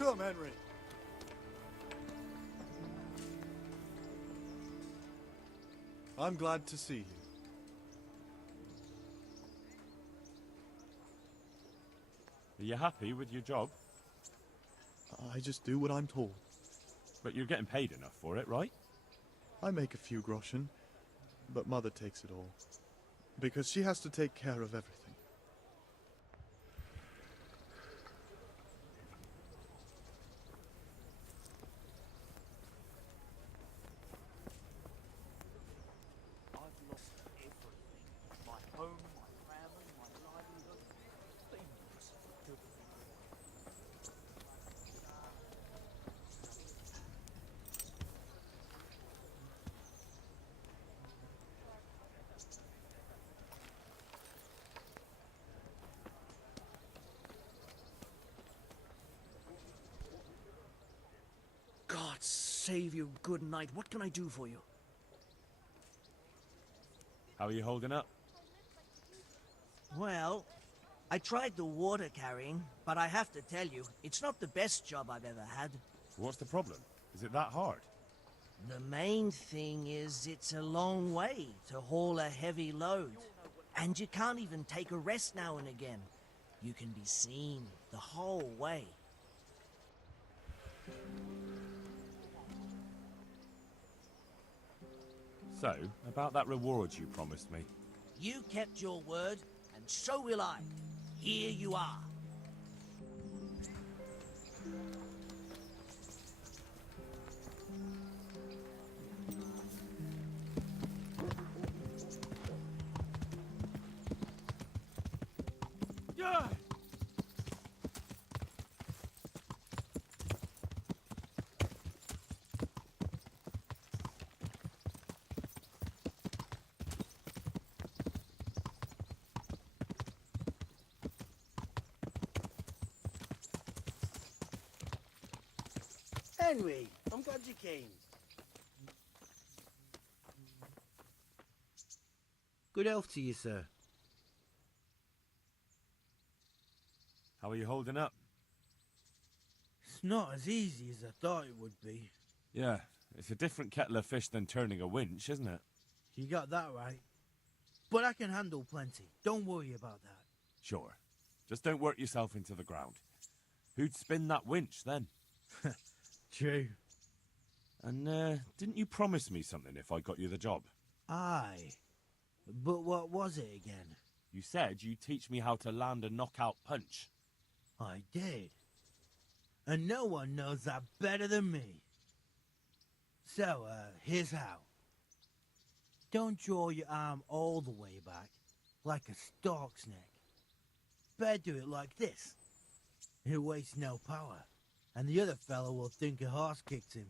Welcome, Henry. I'm glad to see you. Are you happy with your job? I just do what I'm told. But you're getting paid enough for it, right? I make a few groschen, but Mother takes it all. Because she has to take care of everything. I've lost everything. My home, my family, my livelihood. They must forgive me. God save you, good night. What can I do for you? How are you holding up? Well, I tried the water carrying, but I have to tell you, it's not the best job I've ever had. What's the problem? Is it that hard? The main thing is it's a long way to haul a heavy load. And you can't even take a rest now and again. You can be seen the whole way. So, about that reward you promised me. You kept your word, and so will I. Here you are. Yeah! Henry, I'm glad you came. Good health to you, sir. How are you holding up? It's not as easy as I thought it would be. Yeah, it's a different kettle of fish than turning a winch, isn't it? You got that right. But I can handle plenty. Don't worry about that. Sure. Just don't work yourself into the ground. Who'd spin that winch then? True. And, didn't you promise me something if I got you the job? Aye. But what was it again? You said you'd teach me how to land a knockout punch. I did. And no one knows that better than me. So, here's how. Don't draw your arm all the way back, like a stork's neck. Better do it like this. It wastes no power, and the other fellow will think a horse kicked him.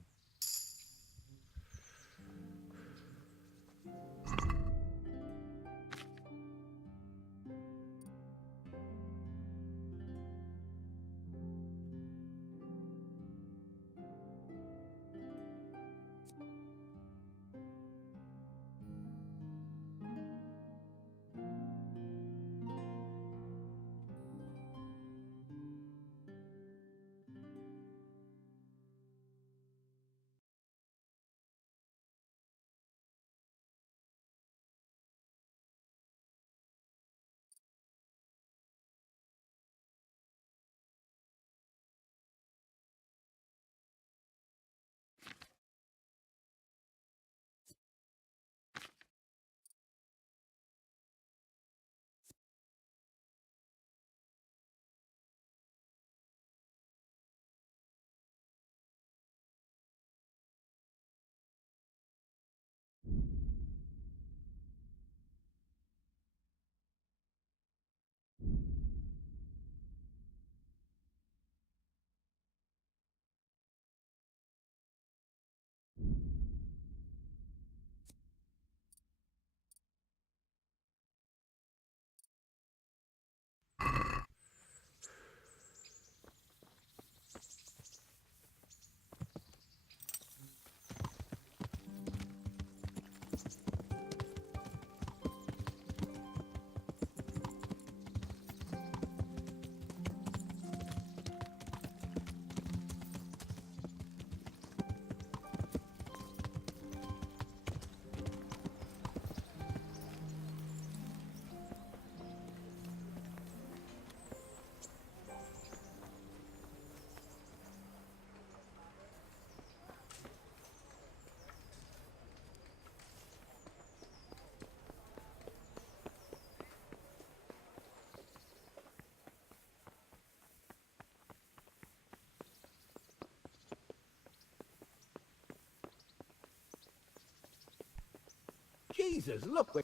Jesus, look.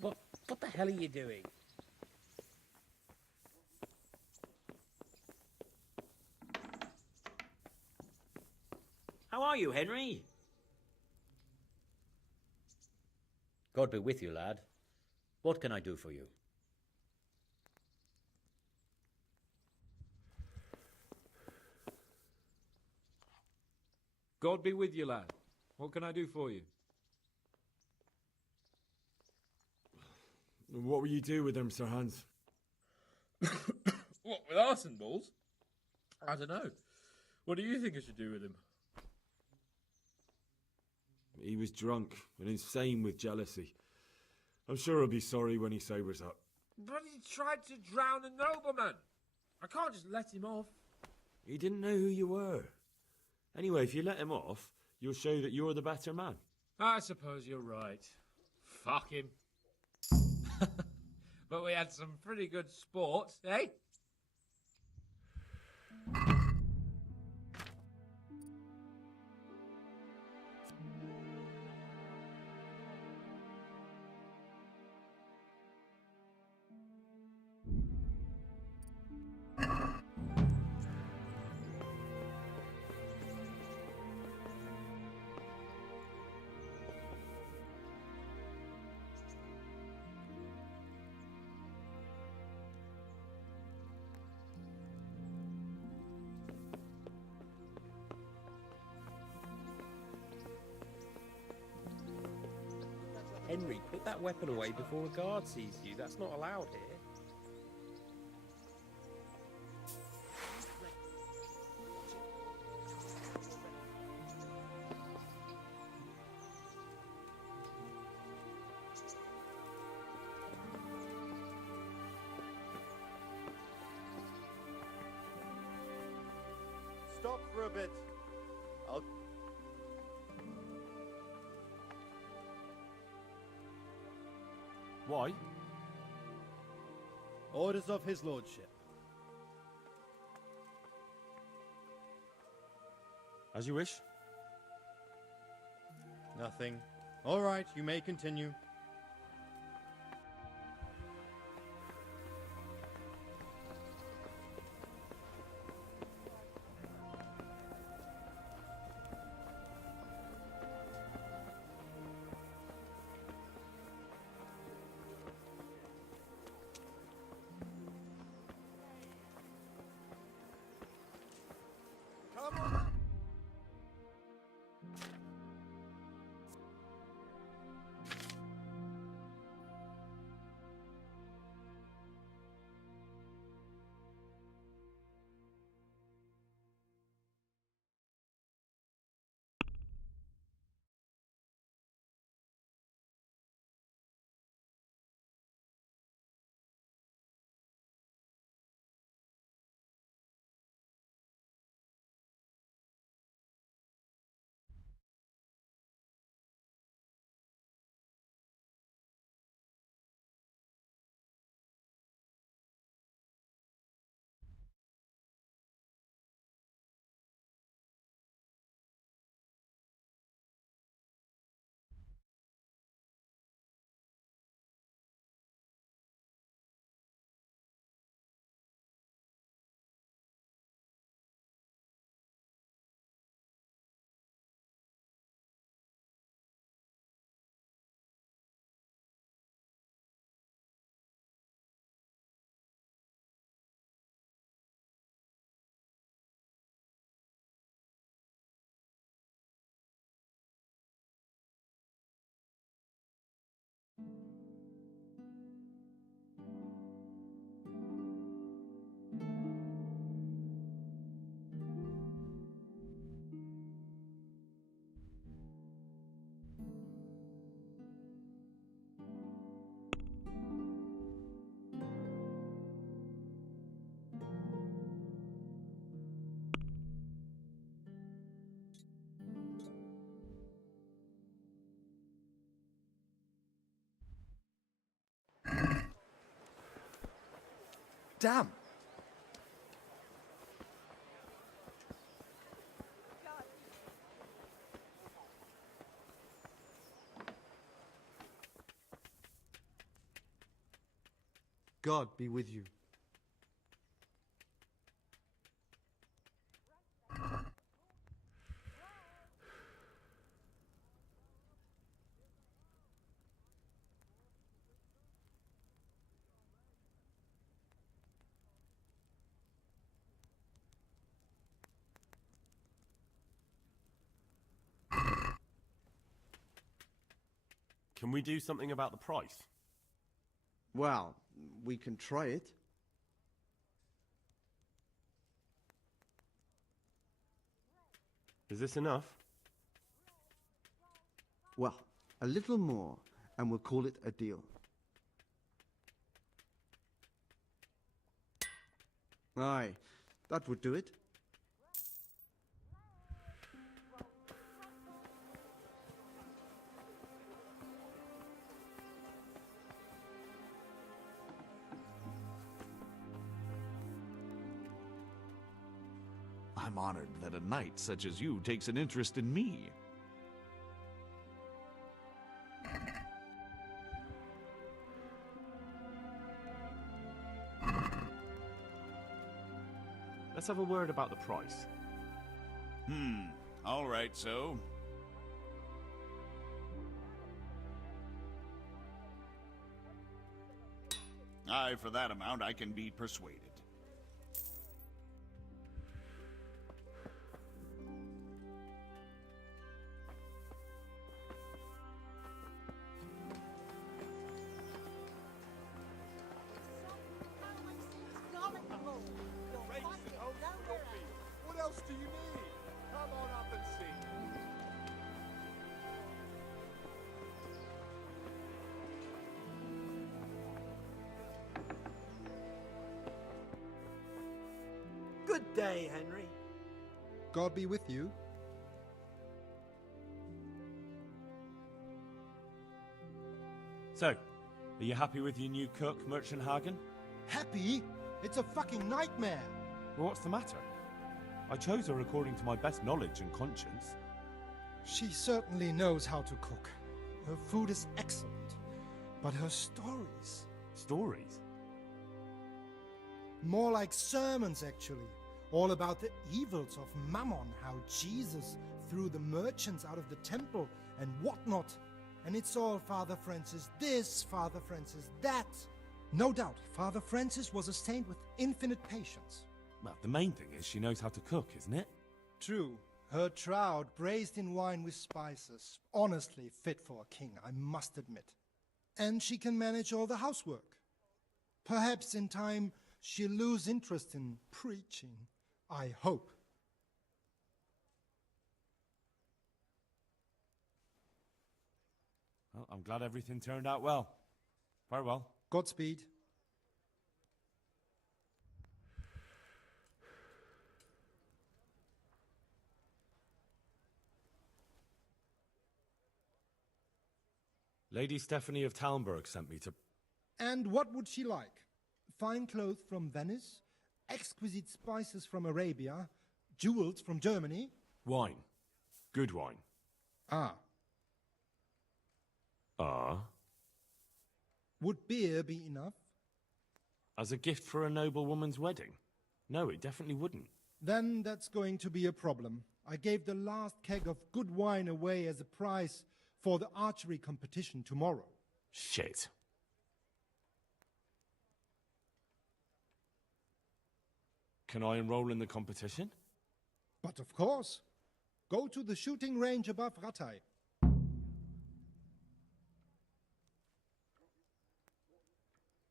What the hell are you doing? How are you, Henry? God be with you, lad. What can I do for you? God be with you, lad. What can I do for you? What will you do with them, Sir Hans? What, with arson balls? I don't know. What do you think I should do with him? He was drunk and insane with jealousy. I'm sure he'll be sorry when he sobers up. But he tried to drown a nobleman. I can't just let him off. He didn't know who you were. Anyway, if you let him off, you'll show that you're the better man. I suppose you're right. Fuck him. But we had some pretty good sport, eh? Henry, put that weapon away before a guard sees you. That's not allowed here. Stop for a bit. I'll... Why? Orders of his lordship. As you wish. Nothing. All right, you may continue. Damn! God be with you. Can we do something about the price? Well, we can try it. Is this enough? Well, a little more, and we'll call it a deal. Aye, that would do it. I'm honored that a knight such as you takes an interest in me. Let's have a word about the price. All right, so. Aye, for that amount I can be persuaded. What else do you need? Come on up and see. Good day, Henry. God be with you. So, are you happy with your new cook, Merchant Hagen? Happy? It's a fucking nightmare. Well, what's the matter? I chose her according to my best knowledge and conscience. She certainly knows how to cook. Her food is excellent. But her stories... Stories? More like sermons, actually. All about the evils of Mammon, how Jesus threw the merchants out of the temple and whatnot. And it's all Father Francis this, Father Francis that. No doubt, Father Francis was a saint with infinite patience. Well, the main thing is she knows how to cook, isn't it? True. Her trout braised in wine with spices. Honestly fit for a king, I must admit. And she can manage all the housework. Perhaps in time she'll lose interest in preaching. I hope. Well, I'm glad everything turned out well. Farewell. Godspeed. Lady Stephanie of Talmberg sent me to... And what would she like? Fine clothes from Venice, exquisite spices from Arabia, jewels from Germany? Wine. Good wine. Ah. Ah? Would beer be enough? As a gift for a noble woman's wedding? No, it definitely wouldn't. Then that's going to be a problem. I gave the last keg of good wine away as a prize for the archery competition tomorrow. Shit. Can I enroll in the competition? But of course. Go to the shooting range above Rattay.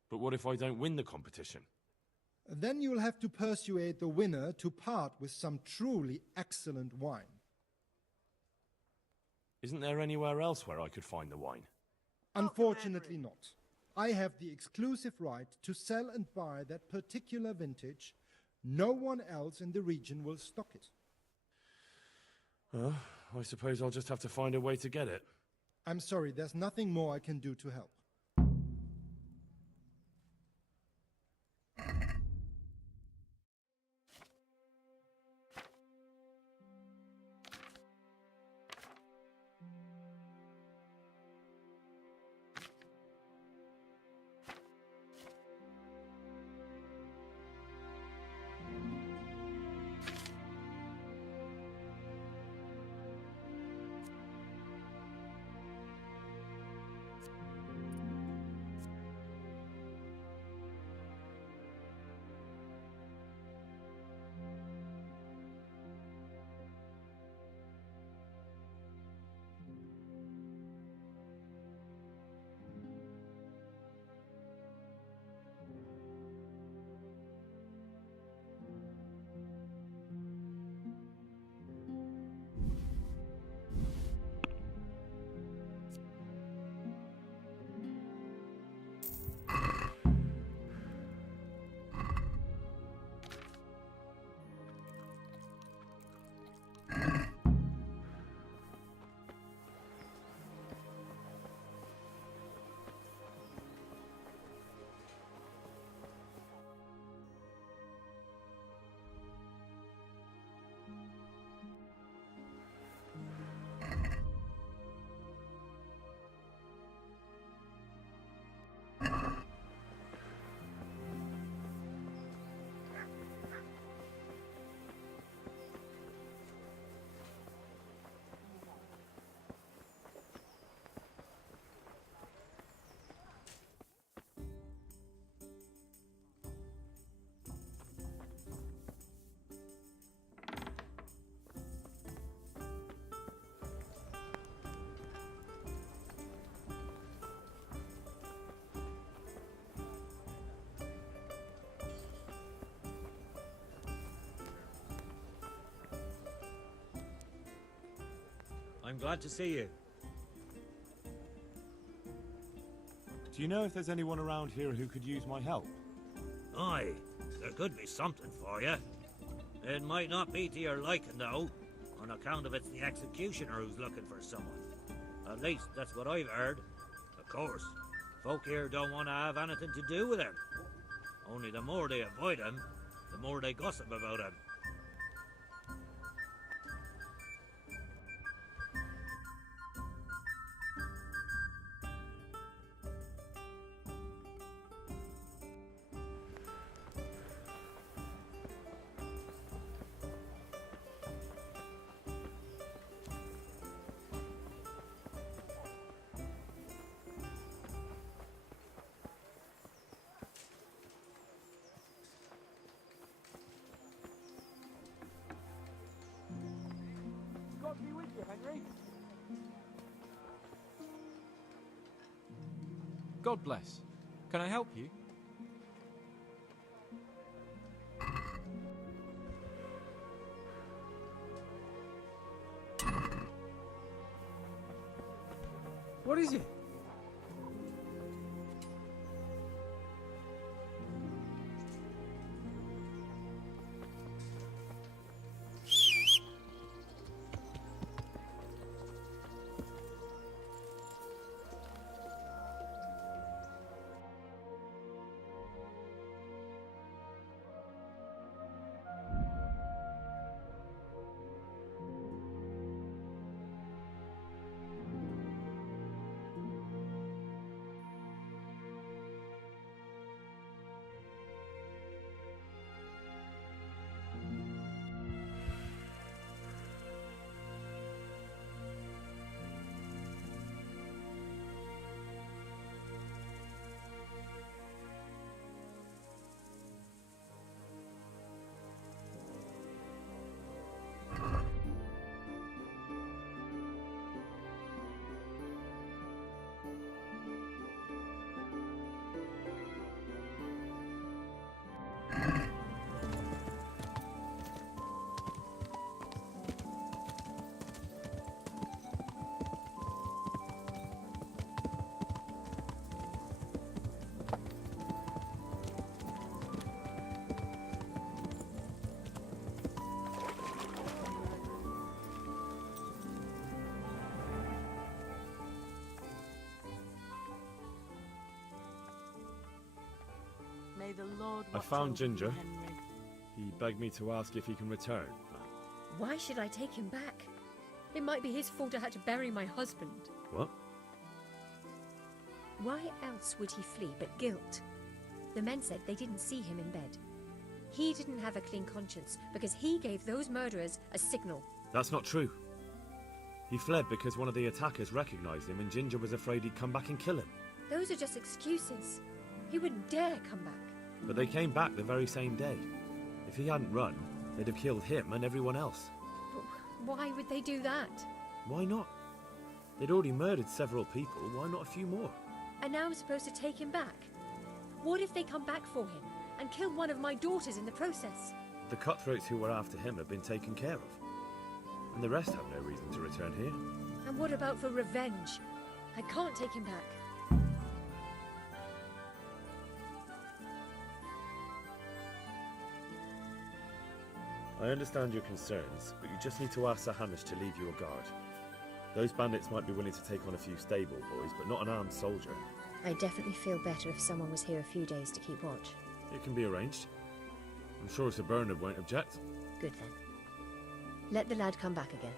But what if I don't win the competition? Then you'll have to persuade the winner to part with some truly excellent wine. Isn't there anywhere else where I could find the wine? Unfortunately not. I have the exclusive right to sell and buy that particular vintage. No one else in the region will stock it. I suppose I'll just have to find a way to get it. I'm sorry, there's nothing more I can do to help. I'm glad to see you. Do you know if there's anyone around here who could use my help? Aye, there could be something for you. It might not be to your liking, though, on account of it's the executioner who's looking for someone. At least, that's what I've heard. Of course, folk here don't want to have anything to do with him. Only the more they avoid him, the more they gossip about him. God be with you, Henry. God bless. Can I help you? What is it? May the Lord I watch found over Ginger. you, Henry. He begged me to ask if he can return. Why should I take him back? It might be his fault I had to bury my husband. What? Why else would he flee but guilt? The men said they didn't see him in bed. He didn't have a clean conscience because he gave those murderers a signal. That's not true. He fled because one of the attackers recognized him and Ginger was afraid he'd come back and kill him. Those are just excuses. He wouldn't dare come back. But they came back the very same day. If he hadn't run, they'd have killed him and everyone else. But why would they do that? Why not? They'd already murdered several people, why not a few more? And now I'm supposed to take him back? What if they come back for him and kill one of my daughters in the process? The cutthroats who were after him have been taken care of. And the rest have no reason to return here. And what about for revenge? I can't take him back. I understand your concerns, but you just need to ask Sir Hamish to leave you a guard. Those bandits might be willing to take on a few stable boys, but not an armed soldier. I'd definitely feel better if someone was here a few days to keep watch. It can be arranged. I'm sure Sir Bernard won't object. Good then. Let the lad come back again.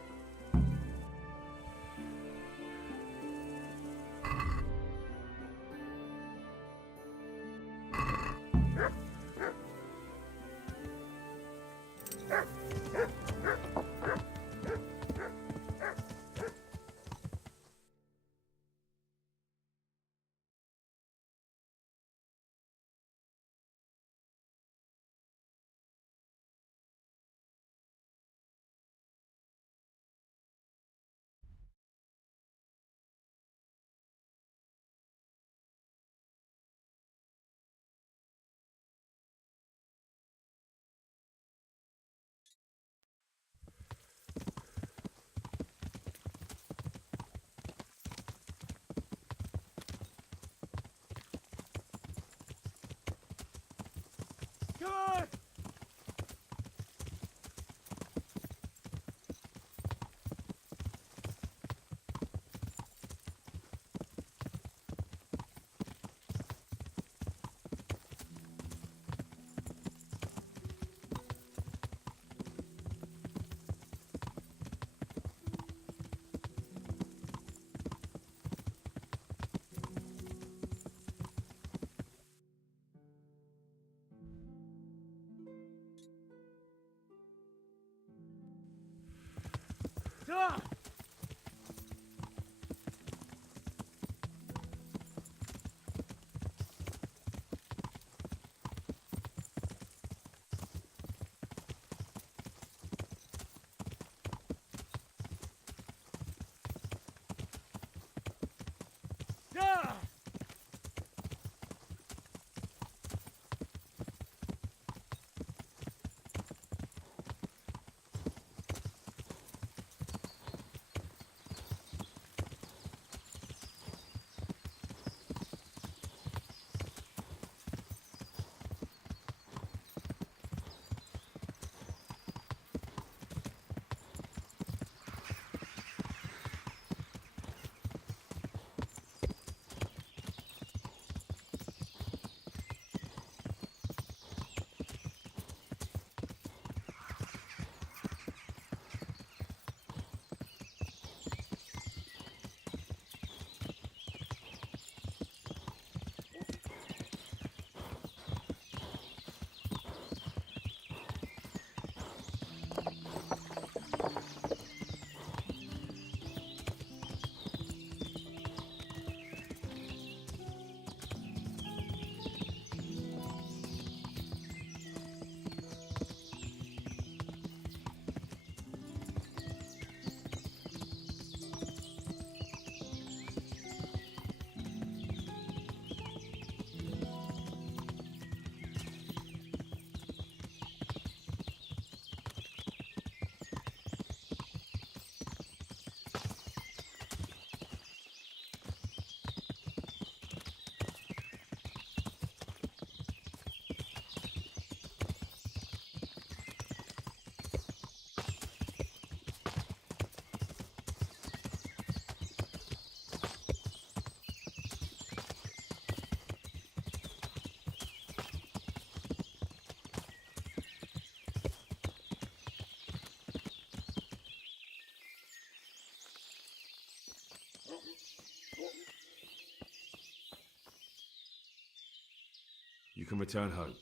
you can return home.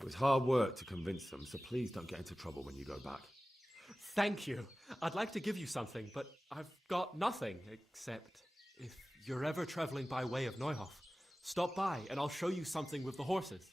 It was hard work to convince them, so please don't get into trouble when you go back. Thank you. I'd like to give you something, but I've got nothing except if you're ever traveling by way of Neuhof, stop by and I'll show you something with the horses.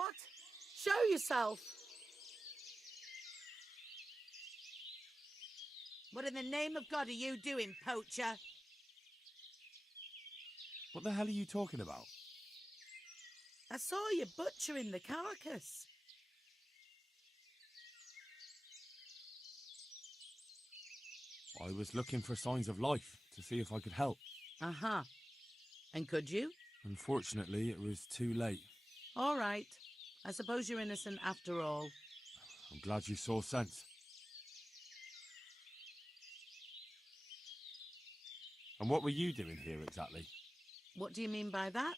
What? Show yourself! What in the name of God are you doing, poacher? What the hell are you talking about? I saw you butchering the carcass. I was looking for signs of life to see if I could help. Uh-huh. And could you? Unfortunately, it was too late. All right. I suppose you're innocent after all. I'm glad you saw sense. And what were you doing here exactly? What do you mean by that?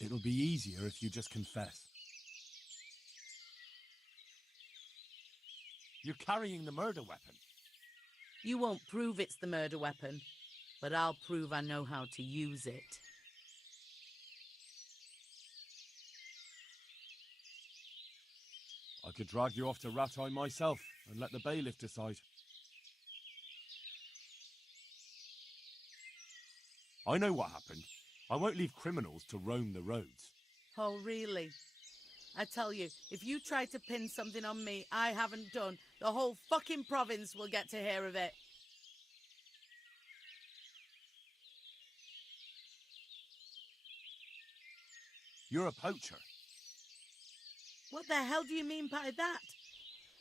It'll be easier if you just confess. You're carrying the murder weapon. You won't prove it's the murder weapon, but I'll prove I know how to use it. I could drag you off to Rattay myself and let the bailiff decide. I know what happened. I won't leave criminals to roam the roads. Oh, really? I tell you, if you try to pin something on me I haven't done, the whole fucking province will get to hear of it. You're a poacher. What the hell do you mean by that?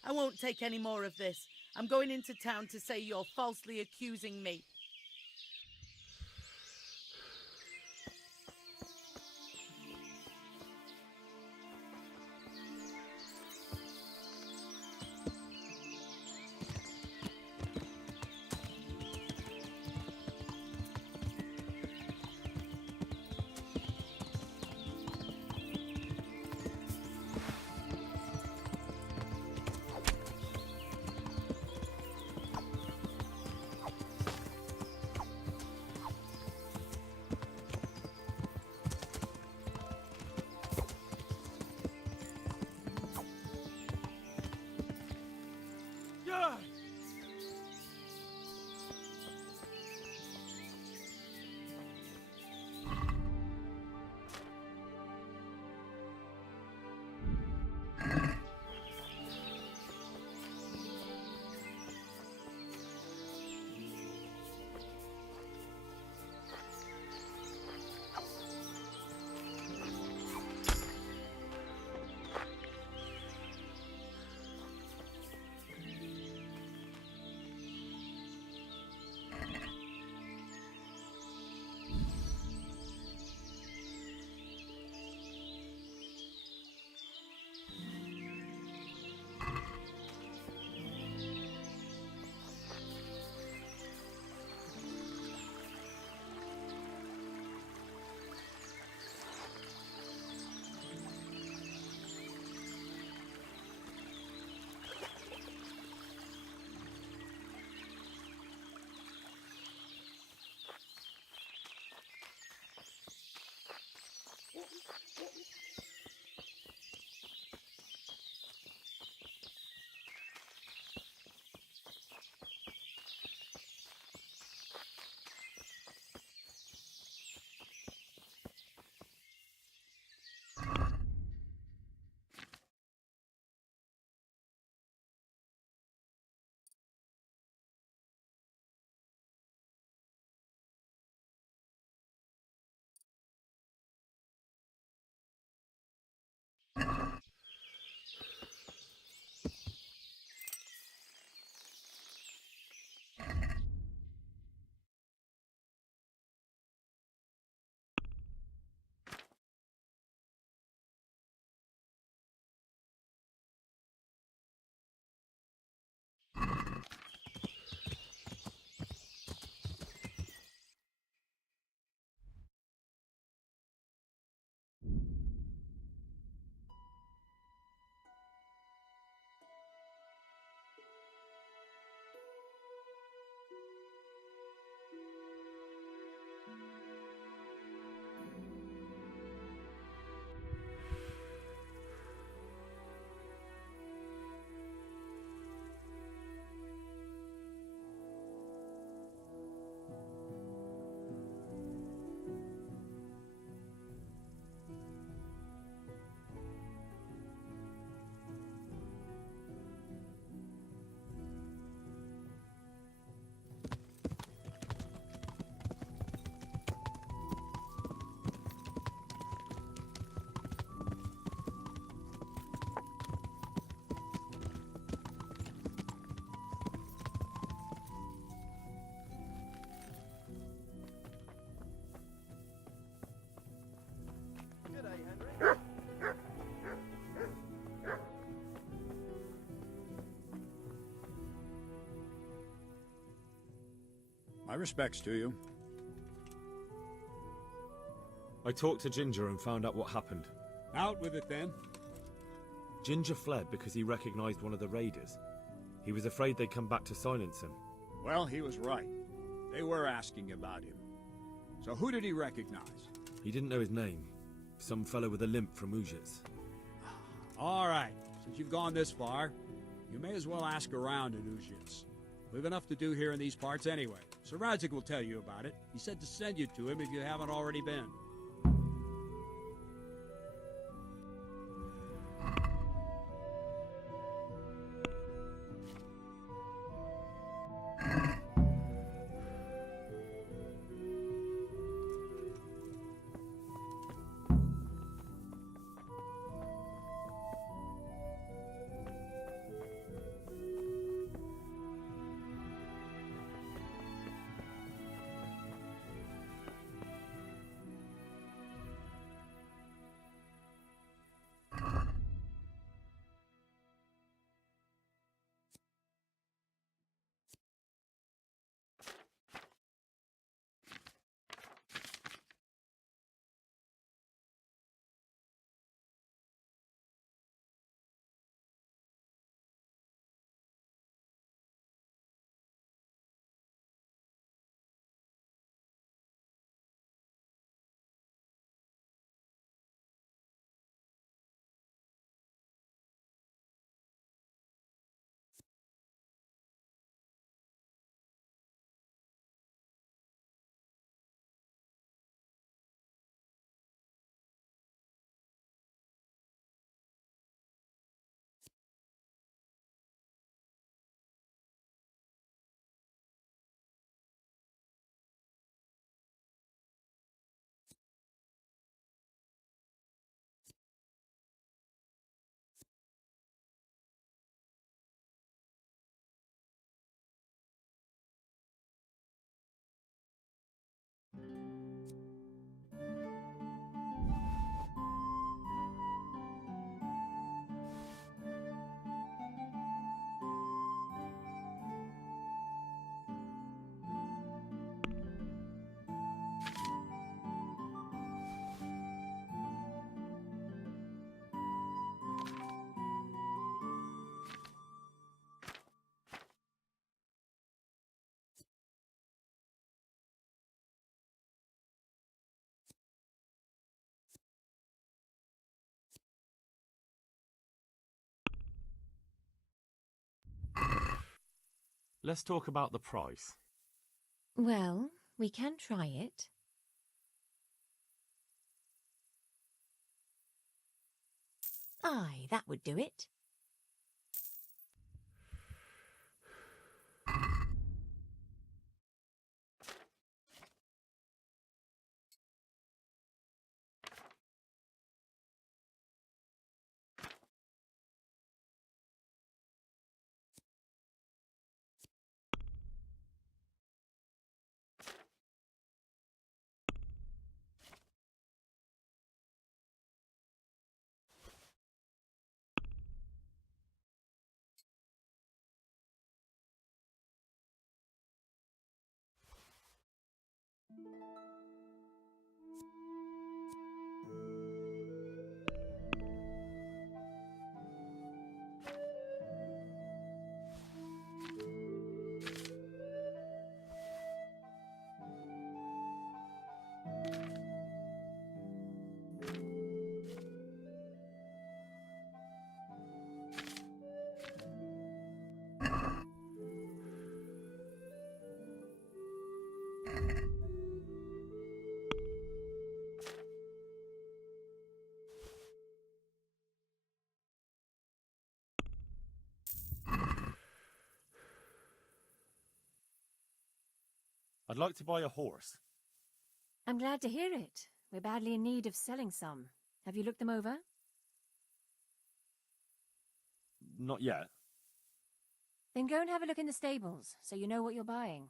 I won't take any more of this. I'm going into town to say you're falsely accusing me. My respects to you. I talked to Ginger and found out what happened. Out with it then. Ginger fled because he recognized one of the raiders. He was afraid they'd come back to silence him. Well, he was right. They were asking about him. So who did he recognize? He didn't know his name. Some fellow with a limp from Uzhitz. All right. Since you've gone this far, you may as well ask around in Uzhitz. We've enough to do here in these parts anyway. Sir Radzig will tell you about it. He said to send you to him if you haven't already been. Let's talk about the price. Well, we can try it. Aye, that would do it. I'd like to buy a horse. I'm glad to hear it. We're badly in need of selling some. Have you looked them over? Not yet. Then go and have a look in the stables, so you know what you're buying.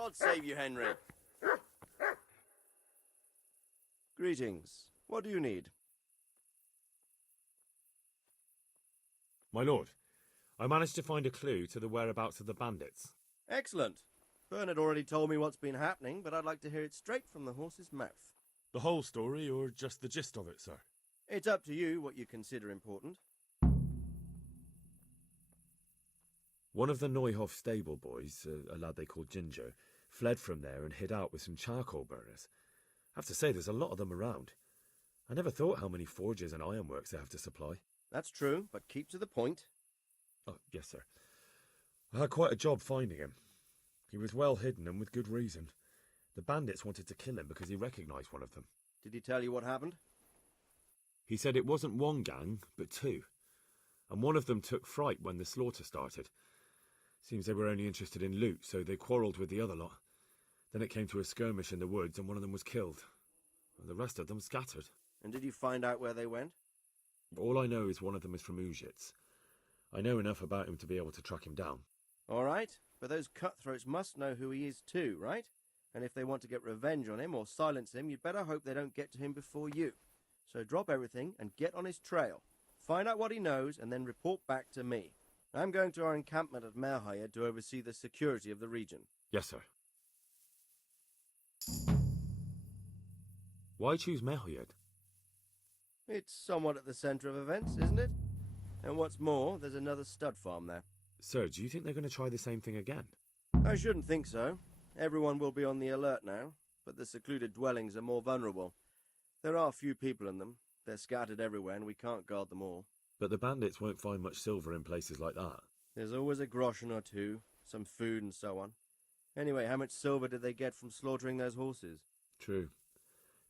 God save you, Henry. Greetings. What do you need? My lord, I managed to find a clue to the whereabouts of the bandits. Excellent. Bernard already told me what's been happening, but I'd like to hear it straight from the horse's mouth. The whole story, or just the gist of it, sir? It's up to you what you consider important. One of the Neuhoff stable boys, a lad they called Ginger, fled from there and hid out with some charcoal burners. I have to say, there's a lot of them around. I never thought how many forges and ironworks they have to supply. That's true, but keep to the point. Oh, yes, sir. I had quite a job finding him. He was well hidden and with good reason. The bandits wanted to kill him because he recognised one of them. Did he tell you what happened? He said it wasn't one gang, but two. And one of them took fright when the slaughter started. Seems they were only interested in loot, so they quarrelled with the other lot. Then it came to a skirmish in the woods and one of them was killed. And the rest of them scattered. And did you find out where they went? All I know is one of them is from Uzhitz. I know enough about him to be able to track him down. All right, but those cutthroats must know who he is too, right? And if they want to get revenge on him or silence him, you'd better hope they don't get to him before you. So drop everything and get on his trail. Find out what he knows and then report back to me. I'm going to our encampment at Merhayed to oversee the security of the region. Yes, sir. Why choose Merhayed? It's somewhat at the centre of events, isn't it? And what's more, there's another stud farm there. Sir, do you think they're going to try the same thing again? I shouldn't think so. Everyone will be on the alert now, but the secluded dwellings are more vulnerable. There are few people in them. They're scattered everywhere and we can't guard them all. But the bandits won't find much silver in places like that. There's always a groschen or two, some food and so on. Anyway, how much silver did they get from slaughtering those horses? True.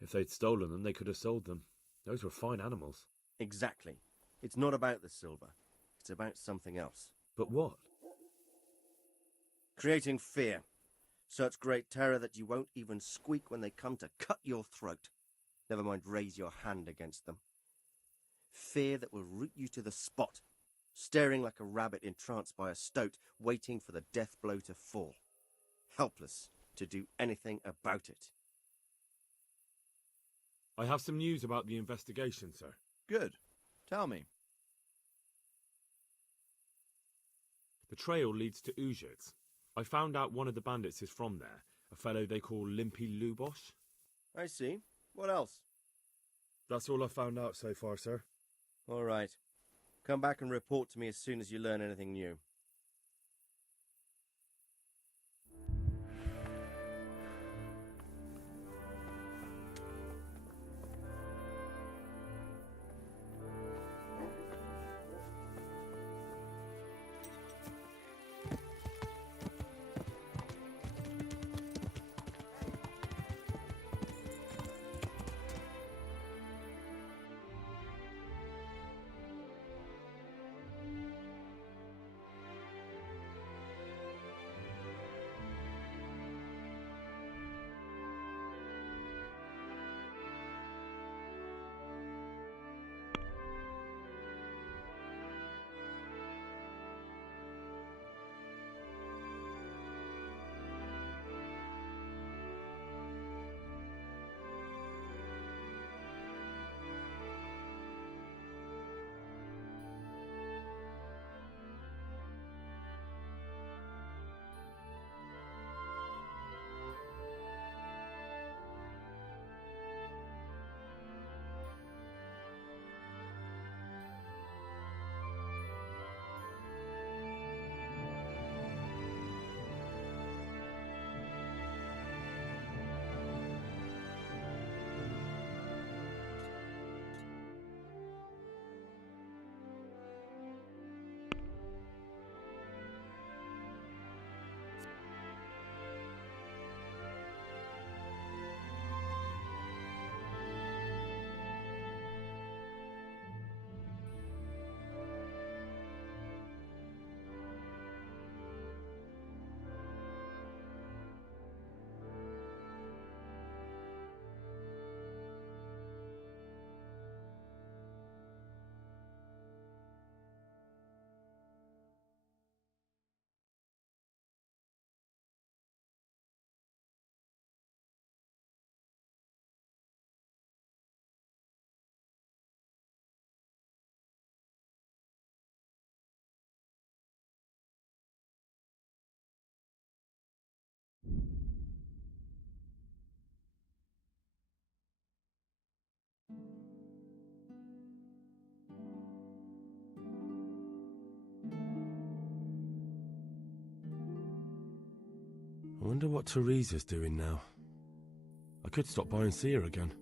If they'd stolen them, they could have sold them. Those were fine animals. Exactly. It's not about the silver. It's about something else. But what? Creating fear. Such great terror that you won't even squeak when they come to cut your throat. Never mind raise your hand against them. Fear that will root you to the spot, staring like a rabbit entranced by a stoat, waiting for the death blow to fall. Helpless to do anything about it. I have some news about the investigation, sir. Good. Tell me. The trail leads to Uzhitz. I found out one of the bandits is from there, a fellow they call Limpy Lubosh. I see. What else? That's all I've found out so far, sir. All right. Come back and report to me as soon as you learn anything new. Wonder what Teresa's doing now. I could stop by and see her again.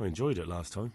I enjoyed it last time.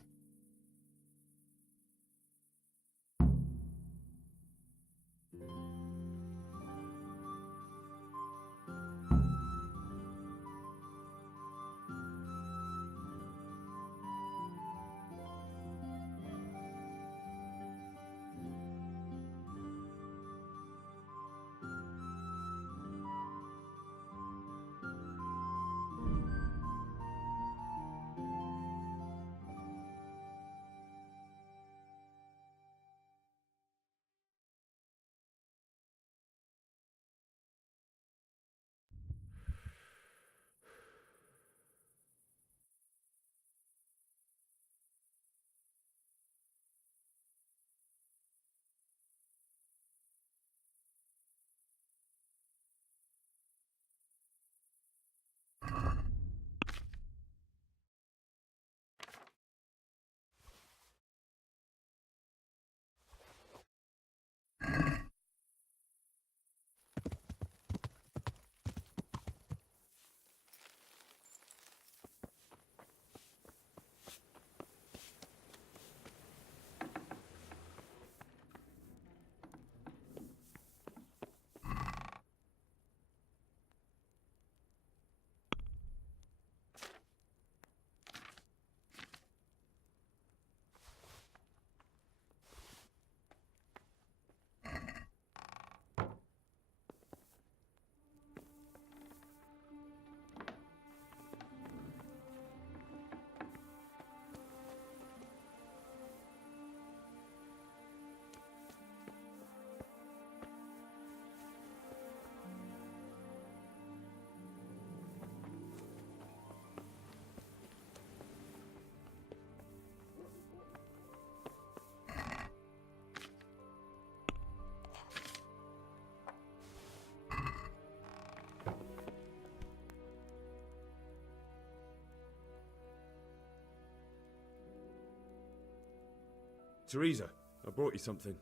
Teresa, I brought you something.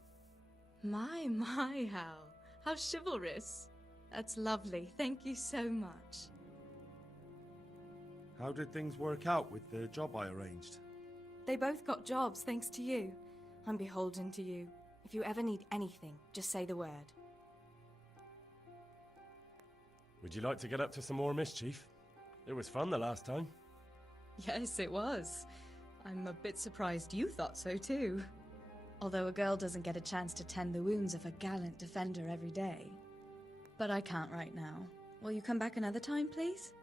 My, Hal. How chivalrous. That's lovely. Thank you so much. How did things work out with the job I arranged? They both got jobs thanks to you. I'm beholden to you. If you ever need anything, just say the word. Would you like to get up to some more mischief? It was fun the last time. Yes, it was. I'm a bit surprised you thought so too. Although a girl doesn't get a chance to tend the wounds of a gallant defender every day. But I can't right now. Will you come back another time, please?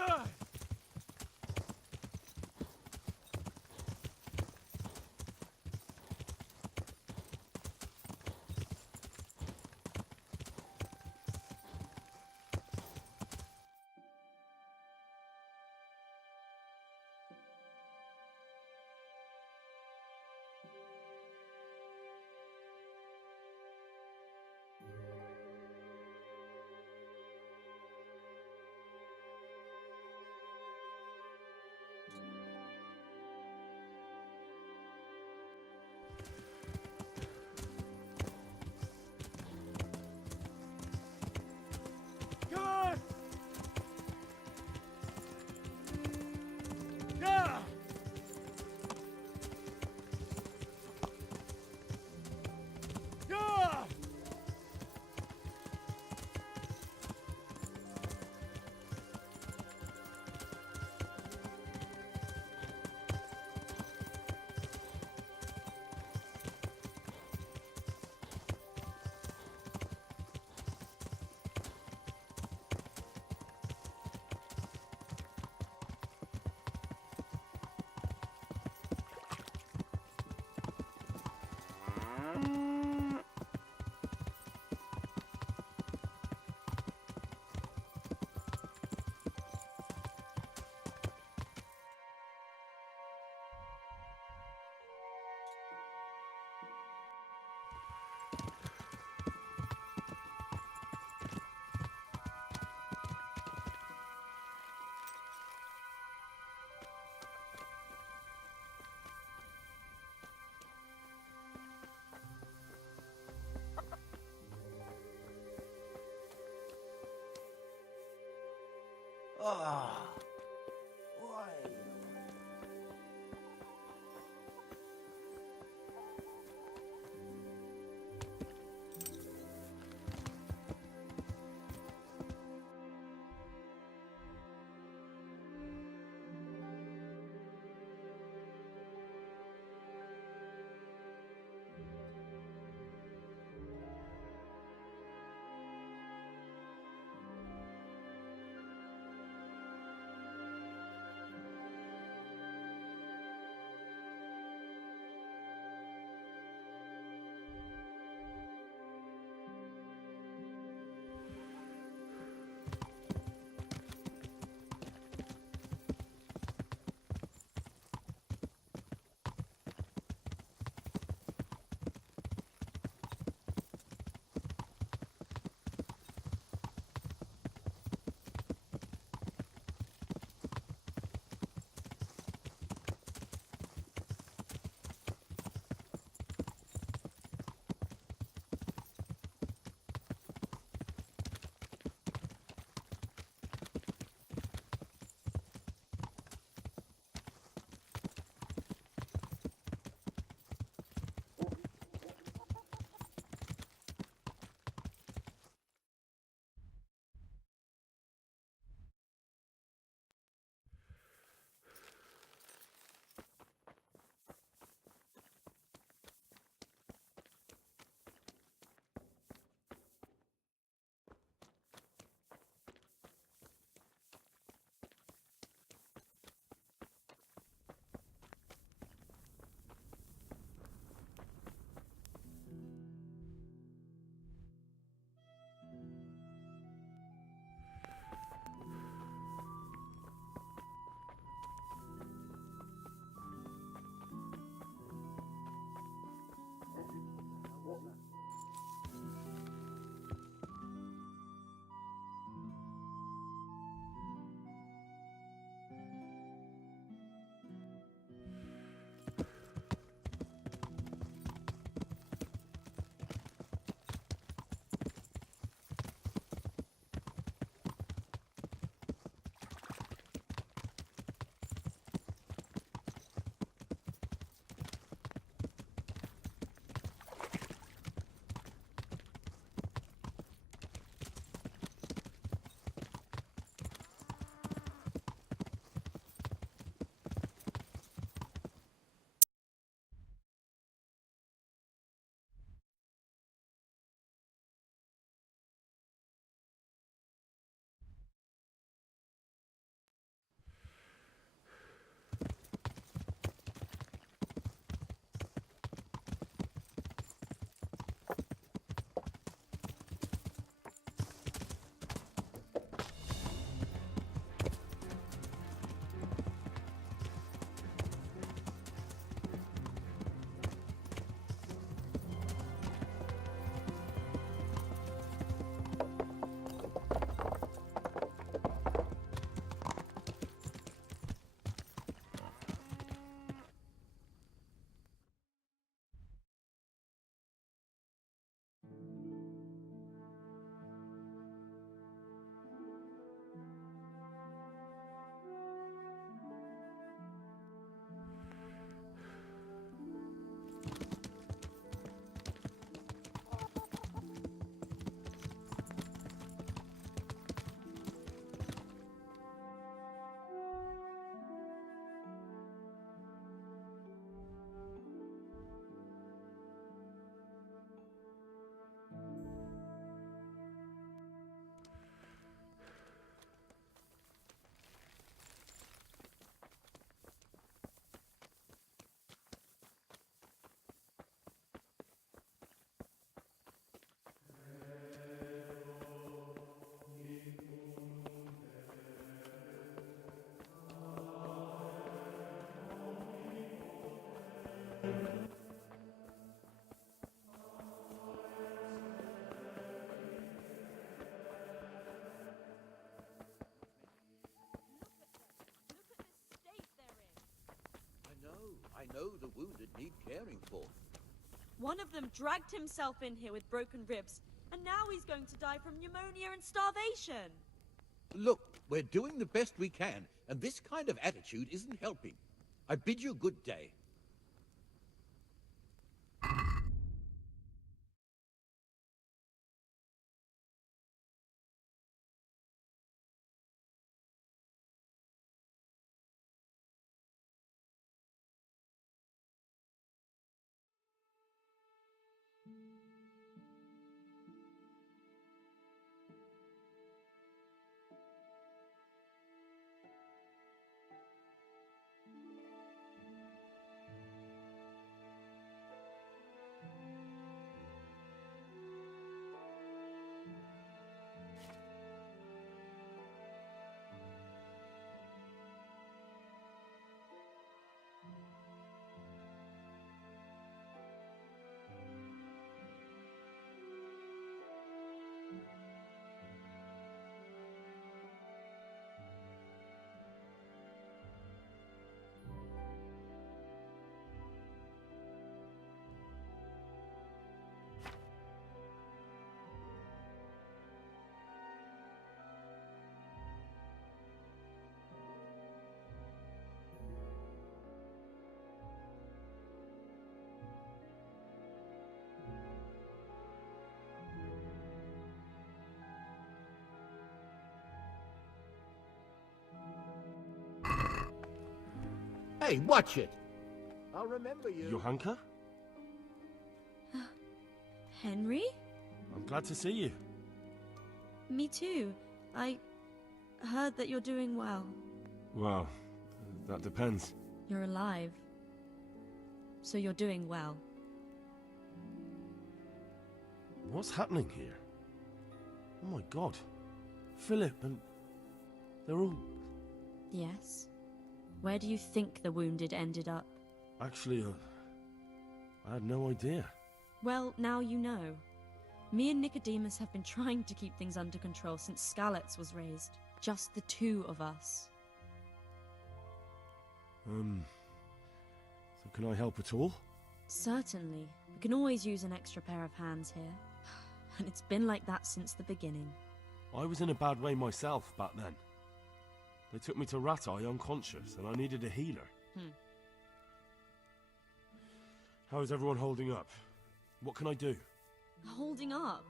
Ah. Why? One of them dragged himself in here with broken ribs, and now he's going to die from pneumonia and starvation. Look, we're doing the best we can, and this kind of attitude isn't helping. I bid you good day. Hey, watch it! I'll remember you. Johanka? Henry? I'm glad to see you. Me too. I heard that you're doing well. Well, that depends. You're alive. So you're doing well. What's happening here? Oh my god. Philip and... they're all... Yes? Where do you think the wounded ended up? Actually, I had no idea. Well, now you know. Me and Nicodemus have been trying to keep things under control since Skalitz was raised. Just the two of us. So can I help at all? Certainly. We can always use an extra pair of hands here. And it's been like that since the beginning. I was in a bad way myself back then. They took me to Rattay unconscious, and I needed a healer. How is everyone holding up? What can I do? Holding up?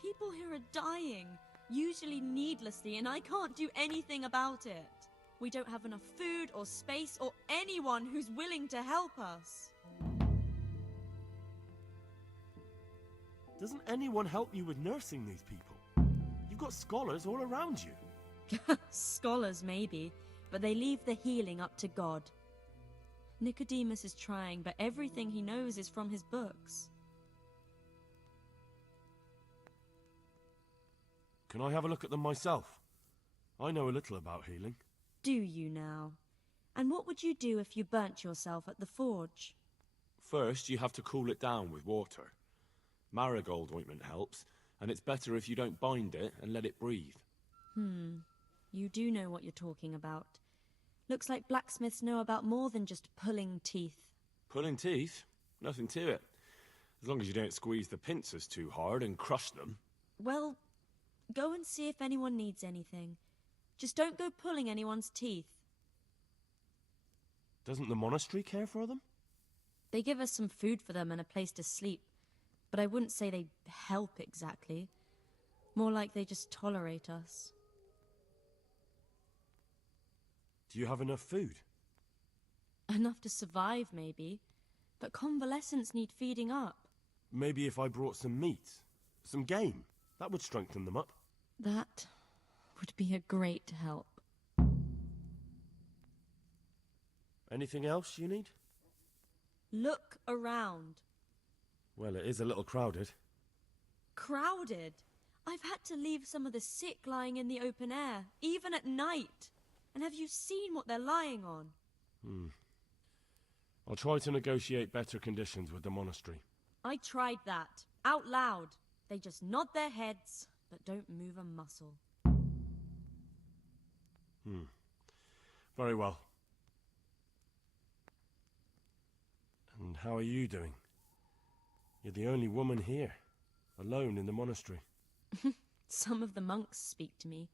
People here are dying, usually needlessly, and I can't do anything about it. We don't have enough food or space or anyone who's willing to help us. Doesn't anyone help you with nursing these people? You've got scholars all around you. Scholars, maybe, but they leave the healing up to God. Nicodemus is trying, but everything he knows is from his books. Can I have a look at them myself? I know a little about healing. Do you now? And what would you do if you burnt yourself at the forge? First, you have to cool it down with water. Marigold ointment helps, and it's better if you don't bind it and let it breathe. You do know what you're talking about. Looks like blacksmiths know about more than just pulling teeth. Pulling teeth? Nothing to it. As long as you don't squeeze the pincers too hard and crush them. Well, go and see if anyone needs anything. Just don't go pulling anyone's teeth. Doesn't the monastery care for them? They give us some food for them and a place to sleep, but I wouldn't say they help exactly. More like they just tolerate us. Do you have enough food? Enough to survive, maybe. But convalescents need feeding up. Maybe if I brought some meat, some game, that would strengthen them up. That would be a great help. Anything else you need? Look around. Well, it is a little crowded. Crowded? I've had to leave some of the sick lying in the open air, even at night. And have you seen what they're lying on? I'll try to negotiate better conditions with the monastery. I tried that, out loud. They just nod their heads, but don't move a muscle. Very well. And how are you doing? You're the only woman here, alone in the monastery. Some of the monks speak to me,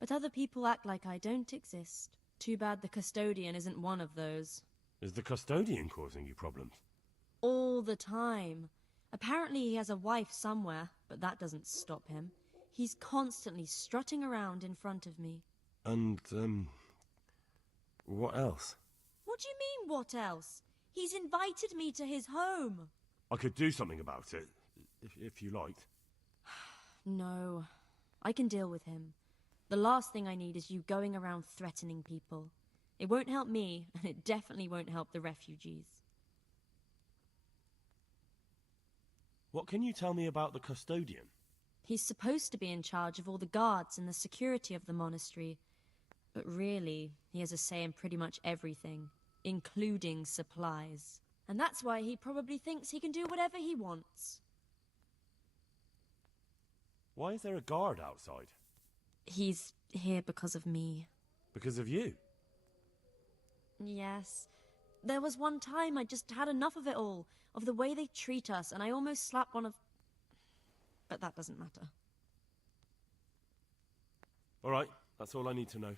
but other people act like I don't exist. Too bad the custodian isn't one of those. Is the custodian causing you problems? All the time. Apparently he has a wife somewhere, but that doesn't stop him. He's constantly strutting around in front of me. And, what else? What do you mean, what else? He's invited me to his home. I could do something about it, if you liked. No, I can deal with him. The last thing I need is you going around threatening people. It won't help me, and it definitely won't help the refugees. What can you tell me about the custodian? He's supposed to be in charge of all the guards and the security of the monastery. But really, he has a say in pretty much everything, including supplies. And that's why he probably thinks he can do whatever he wants. Why is there a guard outside? He's here because of me. Because of you? Yes. There was one time I just had enough of it all, of the way they treat us, and I almost slapped one of... But that doesn't matter. All right, that's all I need to know.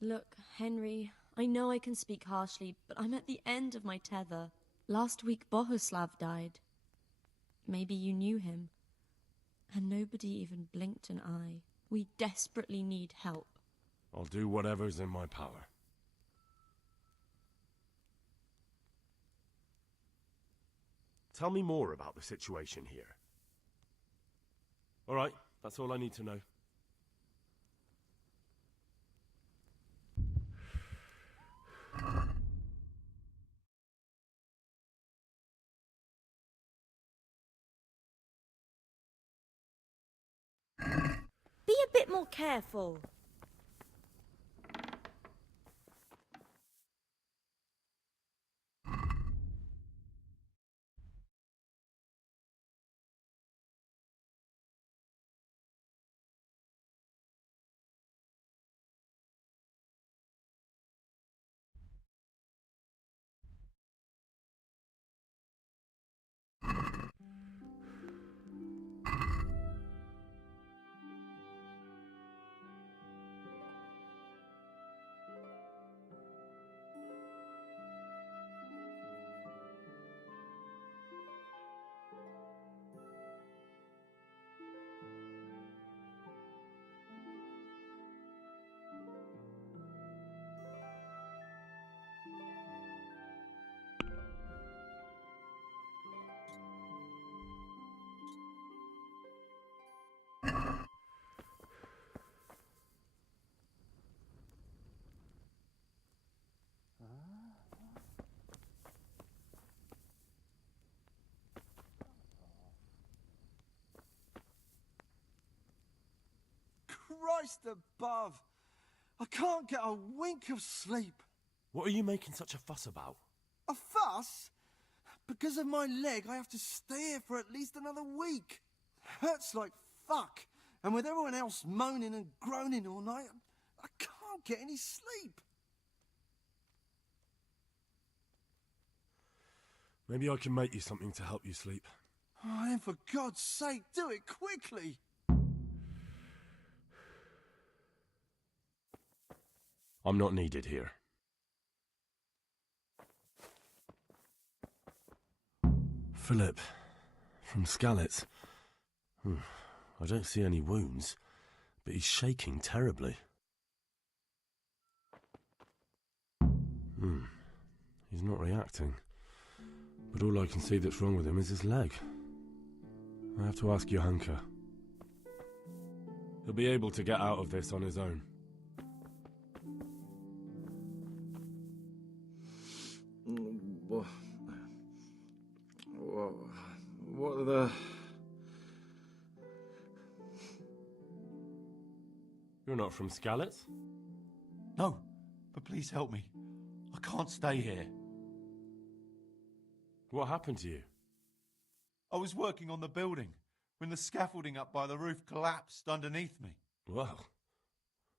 Look, Henry, I know I can speak harshly, but I'm at the end of my tether. Last week Bohuslav died. Maybe you knew him. And nobody even blinked an eye. We desperately need help. I'll do whatever's in my power. Tell me more about the situation here. All right, that's all I need to know. Be a bit more careful. Christ above! I can't get a wink of sleep. What are you making such a fuss about? A fuss? Because of my leg, I have to stay here for at least another week. Hurts like fuck. And with everyone else moaning and groaning all night, I can't get any sleep. Maybe I can make you something to help you sleep. Oh, then for God's sake, do it quickly. I'm not needed here. Philip, from Skalitz. I don't see any wounds, but he's shaking terribly. He's not reacting. But all I can see that's wrong with him is his leg. I have to ask Johanka. He'll be able to get out of this on his own. What are the... You're not from Skalitz? No, but please help me. I can't stay here. What happened to you? I was working on the building when the scaffolding up by the roof collapsed underneath me. Well,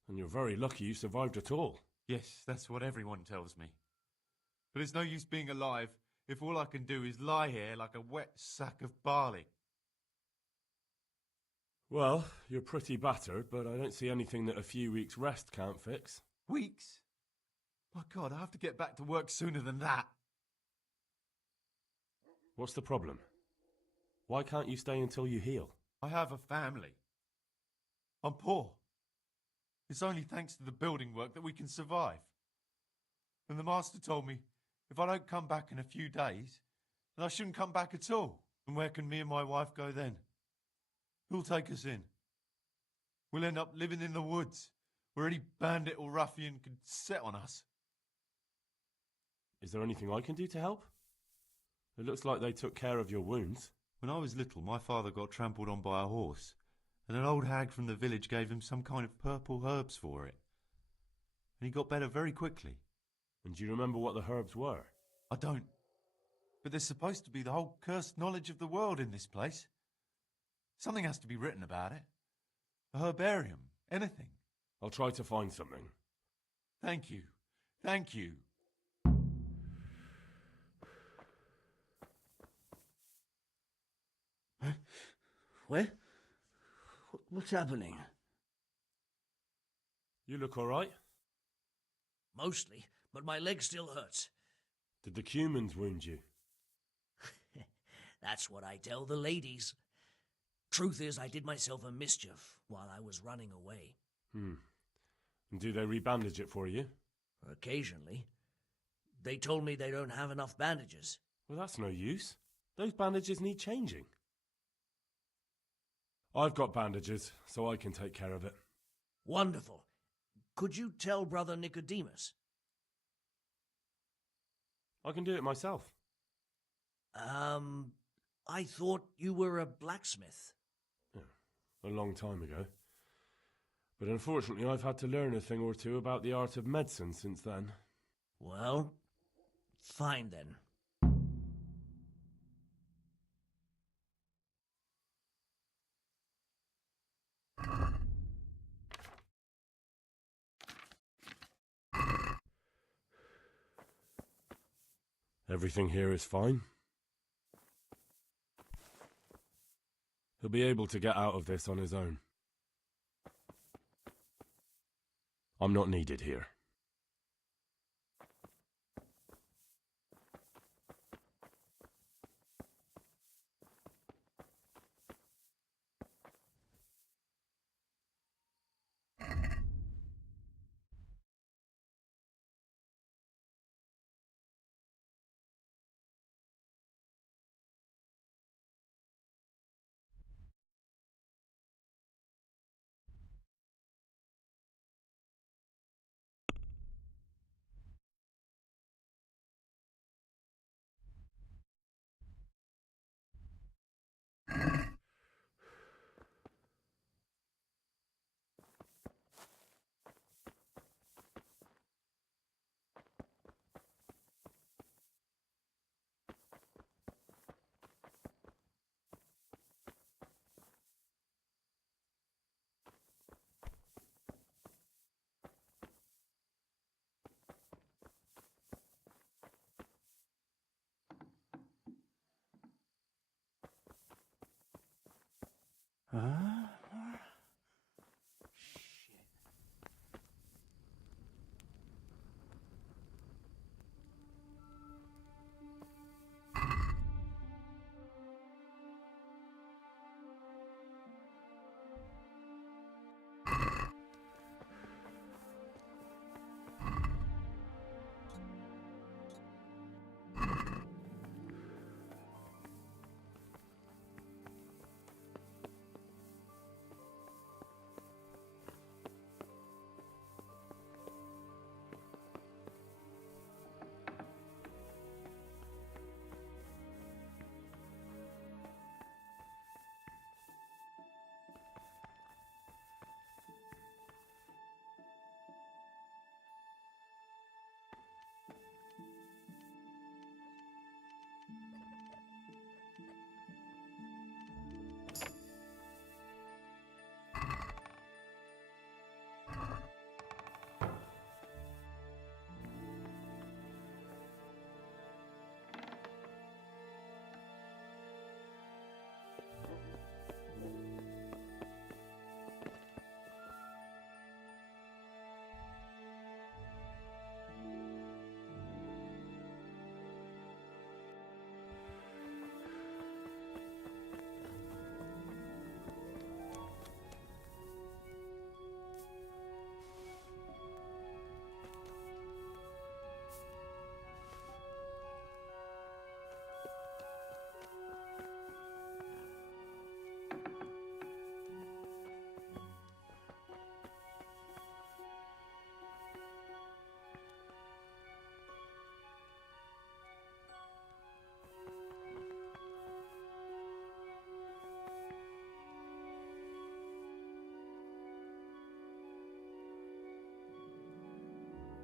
and you're very lucky you survived at all. Yes, that's what everyone tells me. But it's no use being alive if all I can do is lie here like a wet sack of barley? Well, you're pretty battered, but I don't see anything that a few weeks' rest can't fix. Weeks? My God, I have to get back to work sooner than that. What's the problem? Why can't you stay until you heal? I have a family. I'm poor. It's only thanks to the building work that we can survive. And the master told me if I don't come back in a few days, then I shouldn't come back at all. And where can me and my wife go then? Who'll take us in? We'll end up living in the woods, where any bandit or ruffian can set on us. Is there anything I can do to help? It looks like they took care of your wounds. When I was little, my father got trampled on by a horse, and an old hag from the village gave him some kind of purple herbs for it. And he got better very quickly. And do you remember what the herbs were? I don't. But there's supposed to be the whole cursed knowledge of the world in this place. Something has to be written about it. A herbarium, anything. I'll try to find something. Thank you. Thank you. Where? What's happening? You look all right. Mostly, but my leg still hurts. Did the Cumans wound you? That's what I tell the ladies. Truth is, I did myself a mischief while I was running away. And do they rebandage it for you? Occasionally. They told me they don't have enough bandages. Well, that's no use. Those bandages need changing. I've got bandages, so I can take care of it. Wonderful. Could you tell Brother Nicodemus? I can do it myself. I thought you were a blacksmith. A long time ago. But unfortunately, I've had to learn a thing or two about the art of medicine since then. Well, fine then. Everything here is fine. He'll be able to get out of this on his own. I'm not needed here.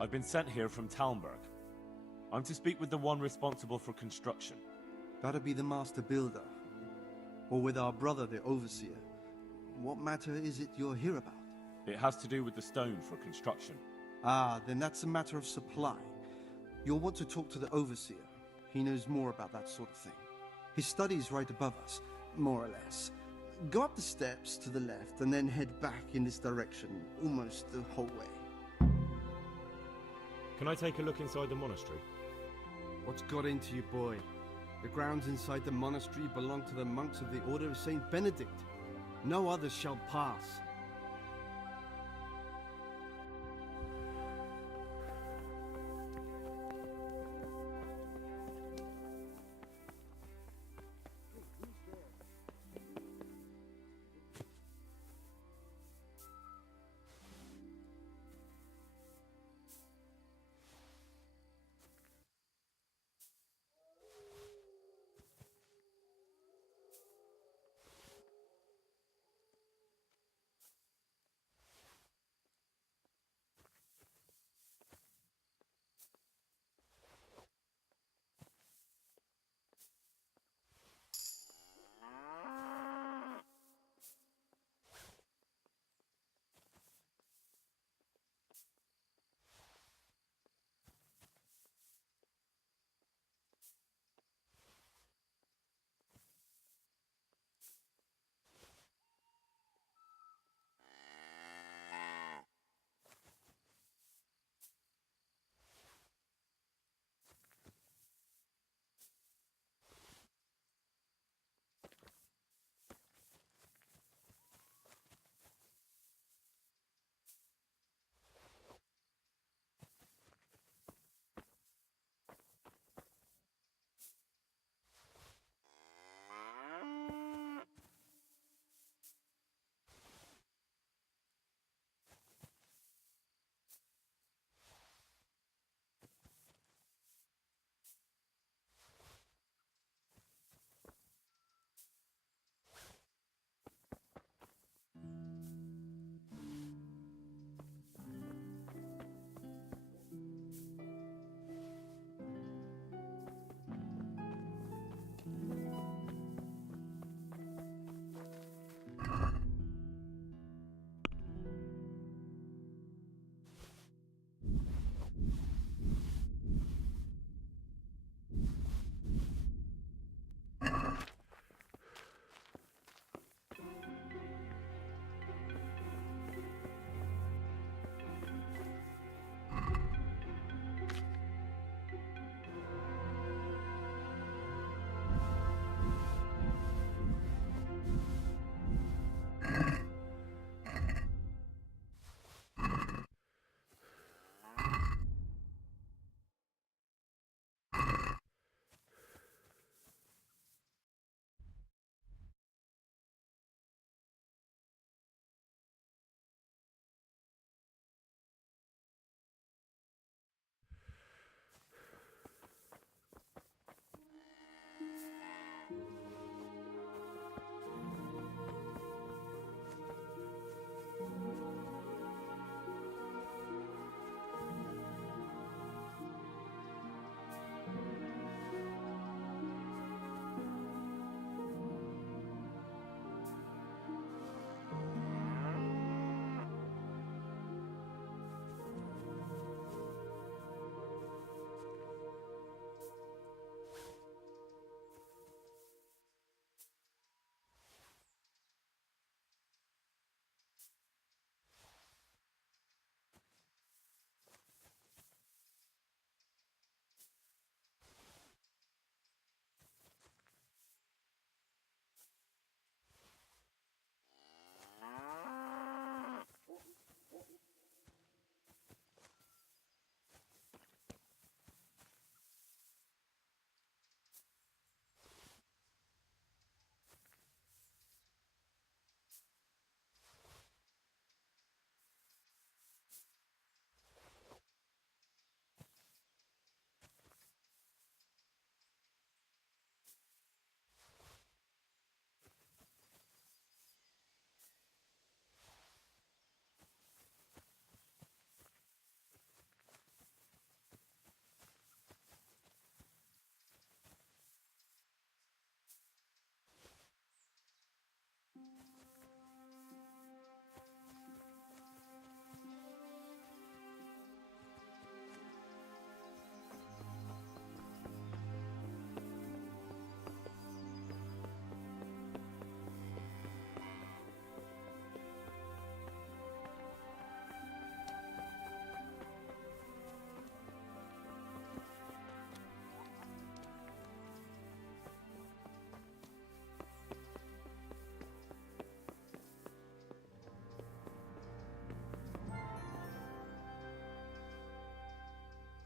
I've been sent here from Talmberg. I'm to speak with the one responsible for construction. That'd be the master builder. Or with our brother, the overseer. What matter is it you're here about? It has to do with the stone for construction. Ah, then that's a matter of supply. You'll want to talk to the overseer. He knows more about that sort of thing. His study's right above us, more or less. Go up the steps to the left and then head back in this direction, almost the whole way. Can I take a look inside the monastery? What's got into you, boy? The grounds inside the monastery belong to the monks of the Order of Saint Benedict. No others shall pass.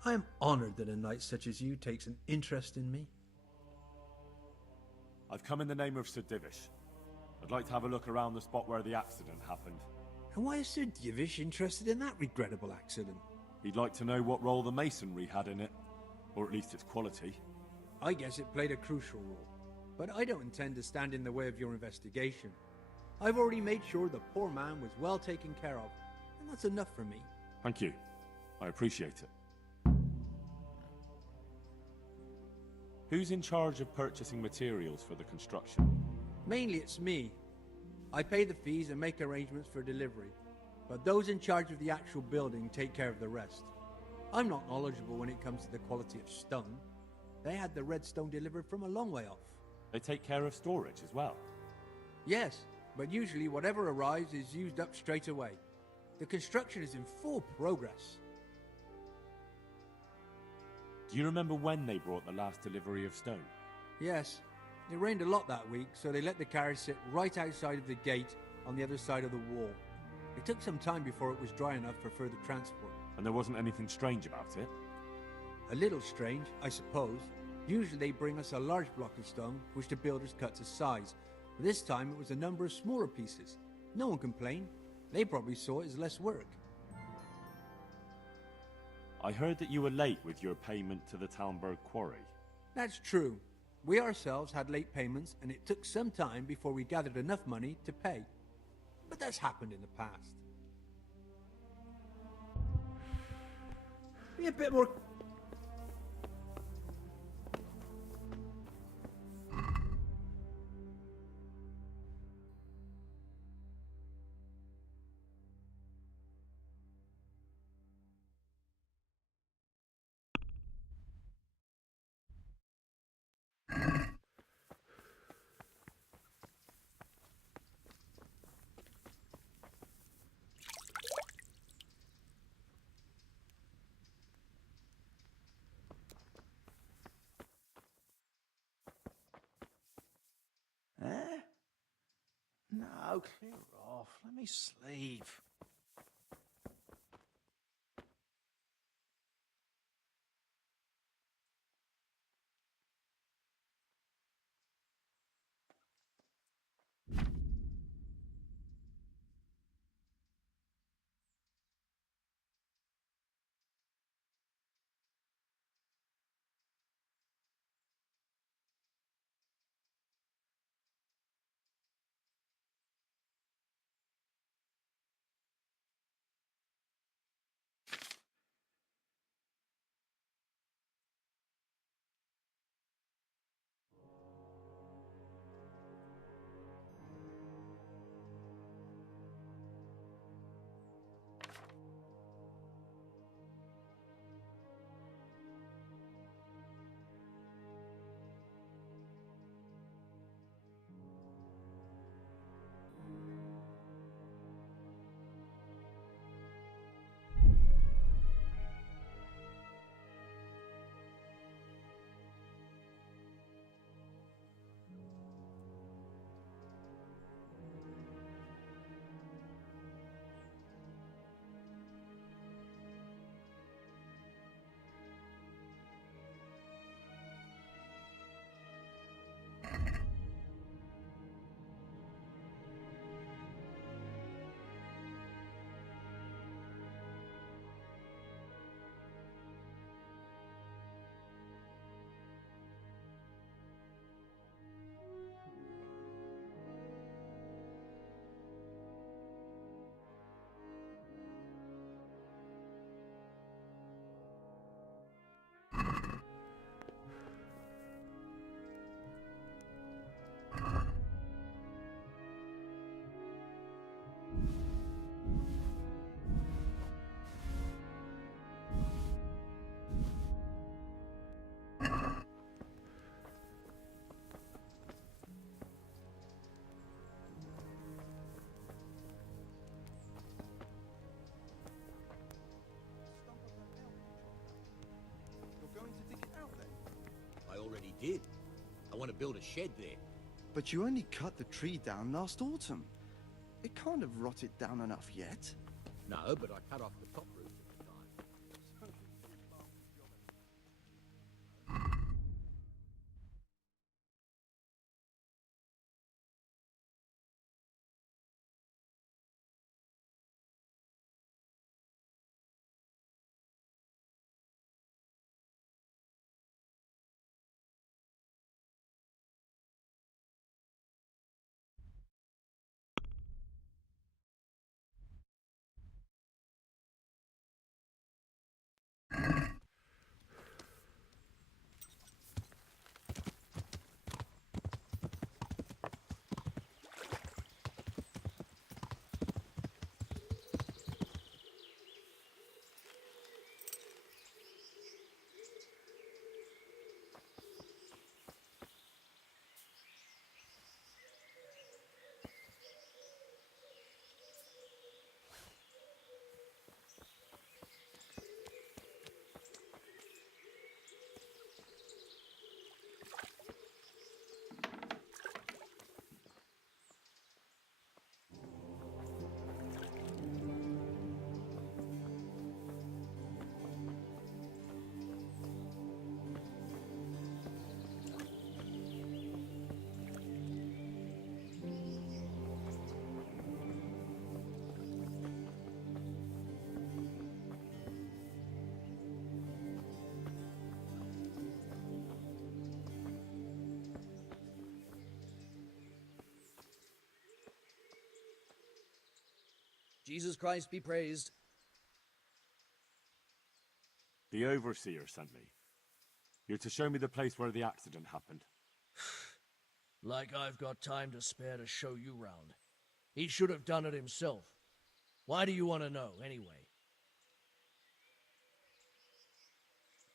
I am honored that a knight such as you takes an interest in me. I've come in the name of Sir Divish. I'd like to have a look around the spot where the accident happened. And why is Sir Divish interested in that regrettable accident? He'd like to know what role the masonry had in it, or at least its quality. I guess it played a crucial role, but I don't intend to stand in the way of your investigation. I've already made sure the poor man was well taken care of, and that's enough for me. Thank you. I appreciate it. Who's in charge of purchasing materials for the construction? Mainly it's me. I pay the fees and make arrangements for delivery, but those in charge of the actual building take care of the rest. I'm not knowledgeable when it comes to the quality of stone. They had the red stone delivered from a long way off. They take care of storage as well? Yes, but usually whatever arrives is used up straight away. The construction is in full progress. Do you remember when they brought the last delivery of stone? Yes, it rained a lot that week, so they let the carriage sit right outside of the gate on the other side of the wall. It took some time before it was dry enough for further transport. And there wasn't anything strange about it? A little strange, I suppose. Usually they bring us a large block of stone, which the builders cut to size. But this time it was a number of smaller pieces. No one complained. They probably saw it as less work. I heard that you were late with your payment to the Talmberg quarry. That's true. We ourselves had late payments, and it took some time before we gathered enough money to pay. But that's happened in the past. Be a bit more... No, clear off. Let me sleep. Already did. I want to build a shed there. But you only cut the tree down last autumn. It can't have rotted down enough yet. No, but I cut off the top roots at the time. Jesus Christ be praised. The Overseer sent me. You're to show me the place where the accident happened. Like I've got time to spare to show you round. He should have done it himself. Why do you want to know, anyway?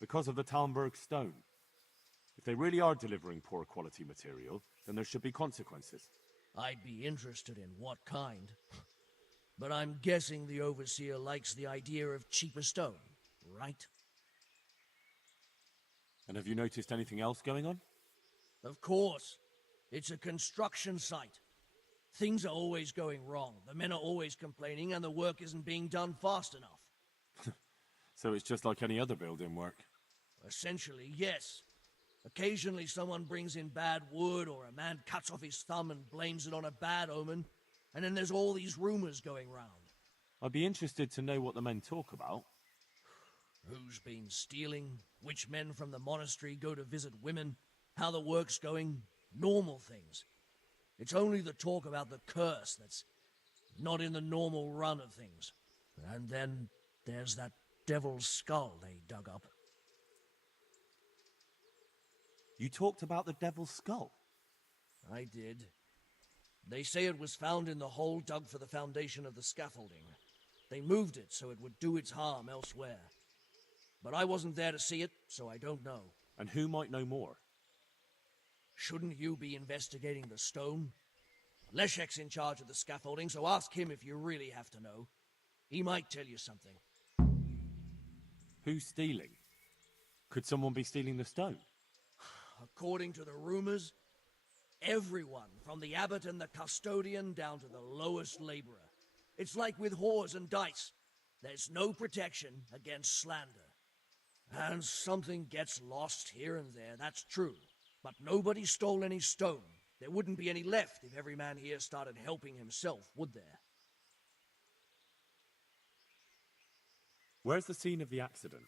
Because of the Talmberg stone. If they really are delivering poor quality material, then there should be consequences. I'd be interested in what kind. But I'm guessing the Overseer likes the idea of cheaper stone, right? And have you noticed anything else going on? Of course. It's a construction site. Things are always going wrong. The men are always complaining, and the work isn't being done fast enough. So it's just like any other building work? Essentially, yes. Occasionally someone brings in bad wood, or a man cuts off his thumb and blames it on a bad omen, and then there's all these rumors going round. I'd be interested to know what the men talk about. Who's been stealing, which men from the monastery go to visit women, how the work's going, normal things. It's only the talk about the curse that's not in the normal run of things. And then there's that devil's skull they dug up. You talked about the devil's skull? I did. They say it was found in the hole dug for the foundation of the scaffolding. They moved it so it would do its harm elsewhere. But I wasn't there to see it, so I don't know. And who might know more? Shouldn't you be investigating the stone? Leszek's in charge of the scaffolding, so ask him if you really have to know. He might tell you something. Who's stealing? Could someone be stealing the stone? According to the rumors, everyone, from the abbot and the custodian down to the lowest laborer. It's like with whores and dice. There's no protection against slander. And something gets lost here and there, that's true. But nobody stole any stone. There wouldn't be any left if every man here started helping himself, would there? Where's the scene of the accident?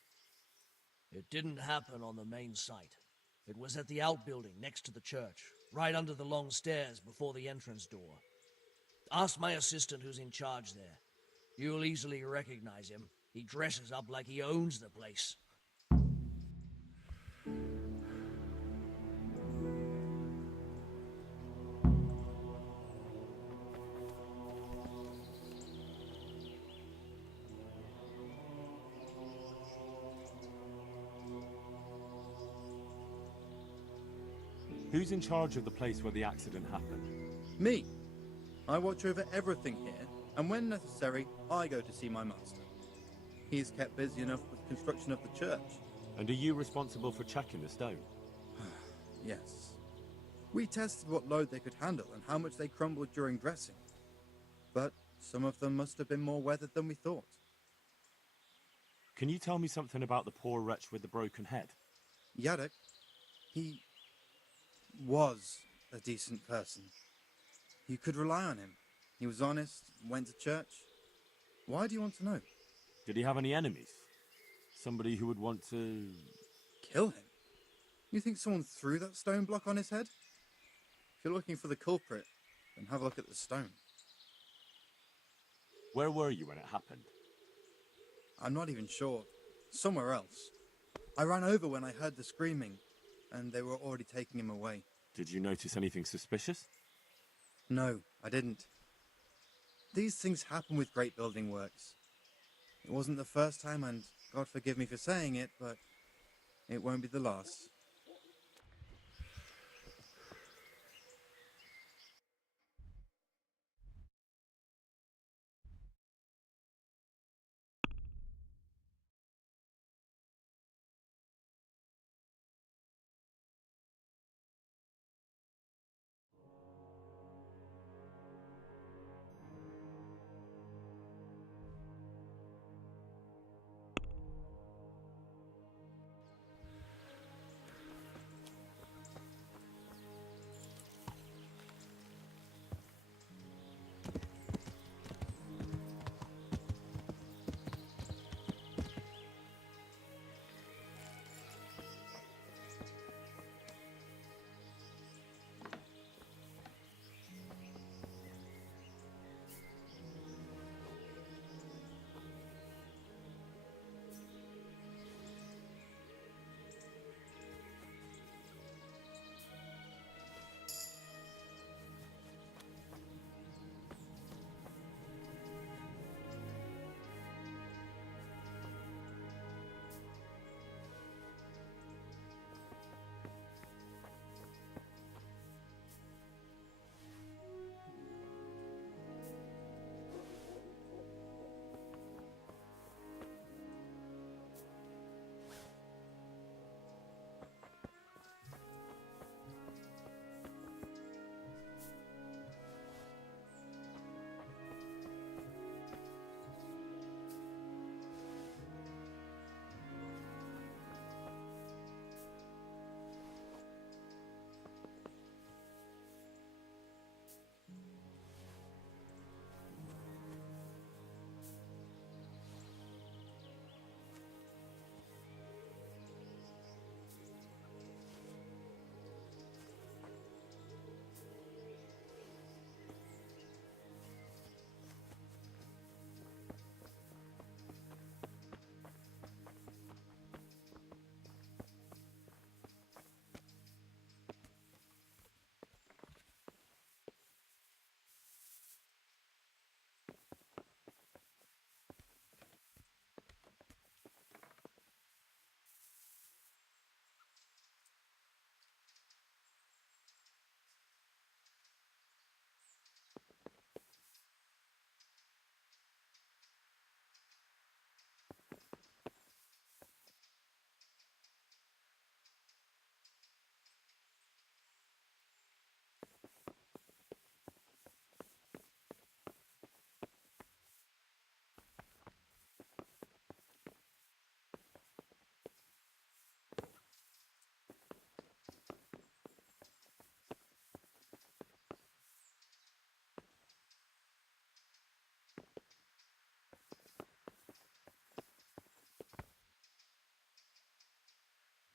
It didn't happen on the main site. It was at the outbuilding next to the church, right under the long stairs before the entrance door. Ask my assistant who's in charge there. You'll easily recognize him. He dresses up like he owns the place. Who's in charge of the place where the accident happened? Me. I watch over everything here, and when necessary, I go to see my master. He's kept busy enough with construction of the church. And are you responsible for checking the stone? Yes. We tested what load they could handle and how much they crumbled during dressing. But some of them must have been more weathered than we thought. Can you tell me something about the poor wretch with the broken head? Yadok, he was a decent person. You could rely on him. He was honest, went to church. Why do you want to know? Did he have any enemies? Somebody who would want to... Kill him? You think someone threw that stone block on his head? If you're looking for the culprit, then have a look at the stone. Where were you when it happened? I'm not even sure. Somewhere else. I ran over when I heard the screaming, and they were already taking him away. Did you notice anything suspicious? No, I didn't. These things happen with great building works. It wasn't the first time, and God forgive me for saying it, but it won't be the last.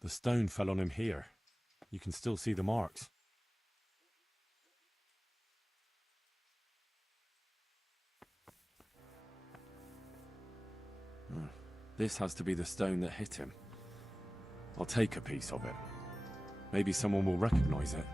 The stone fell on him here. You can still see the marks. This has to be the stone that hit him. I'll take a piece of it. Maybe someone will recognize it.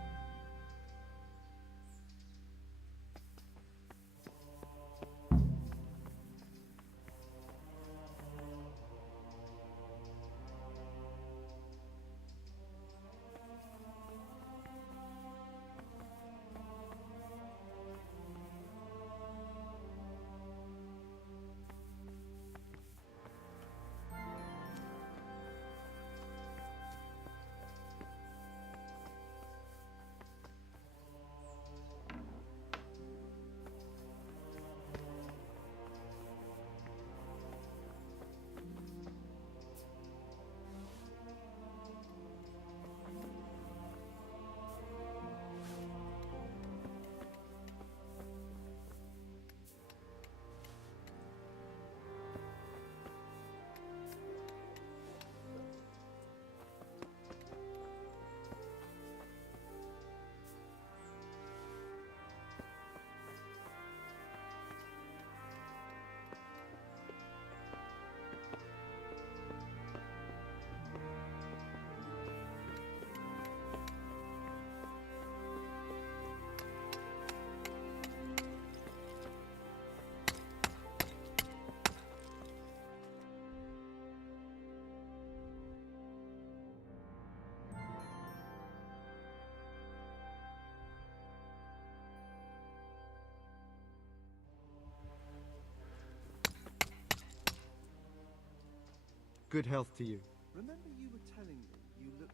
Good health to you. Remember you were telling me you looked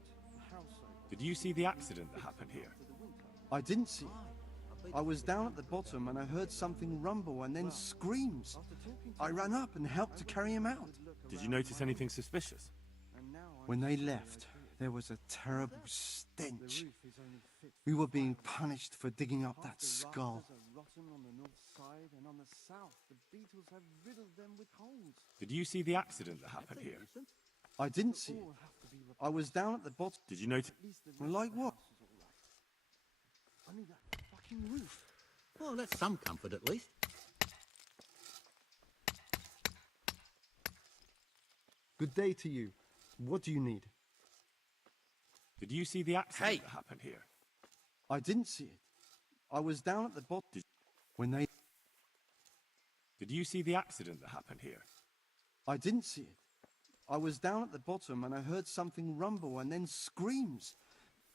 house over. Did you see the accident that happened here? I didn't see it. I was down at the bottom and I heard something rumble and then screams. I ran up and helped to carry him out. Did you notice anything suspicious? When they left, there was a terrible stench. We were being punished for digging up that skull. Did you see the accident that happened here? I didn't see it. I was down at the bottom. Did you notice? Like what? I need that fucking roof. Well, that's some comfort at least. Good day to you. What do you need? Did you see the accident that happened here? I didn't see it. I was down at the bottom. When they... Did you see the accident that happened here? I didn't see it. I was down at the bottom and I heard something rumble and then screams.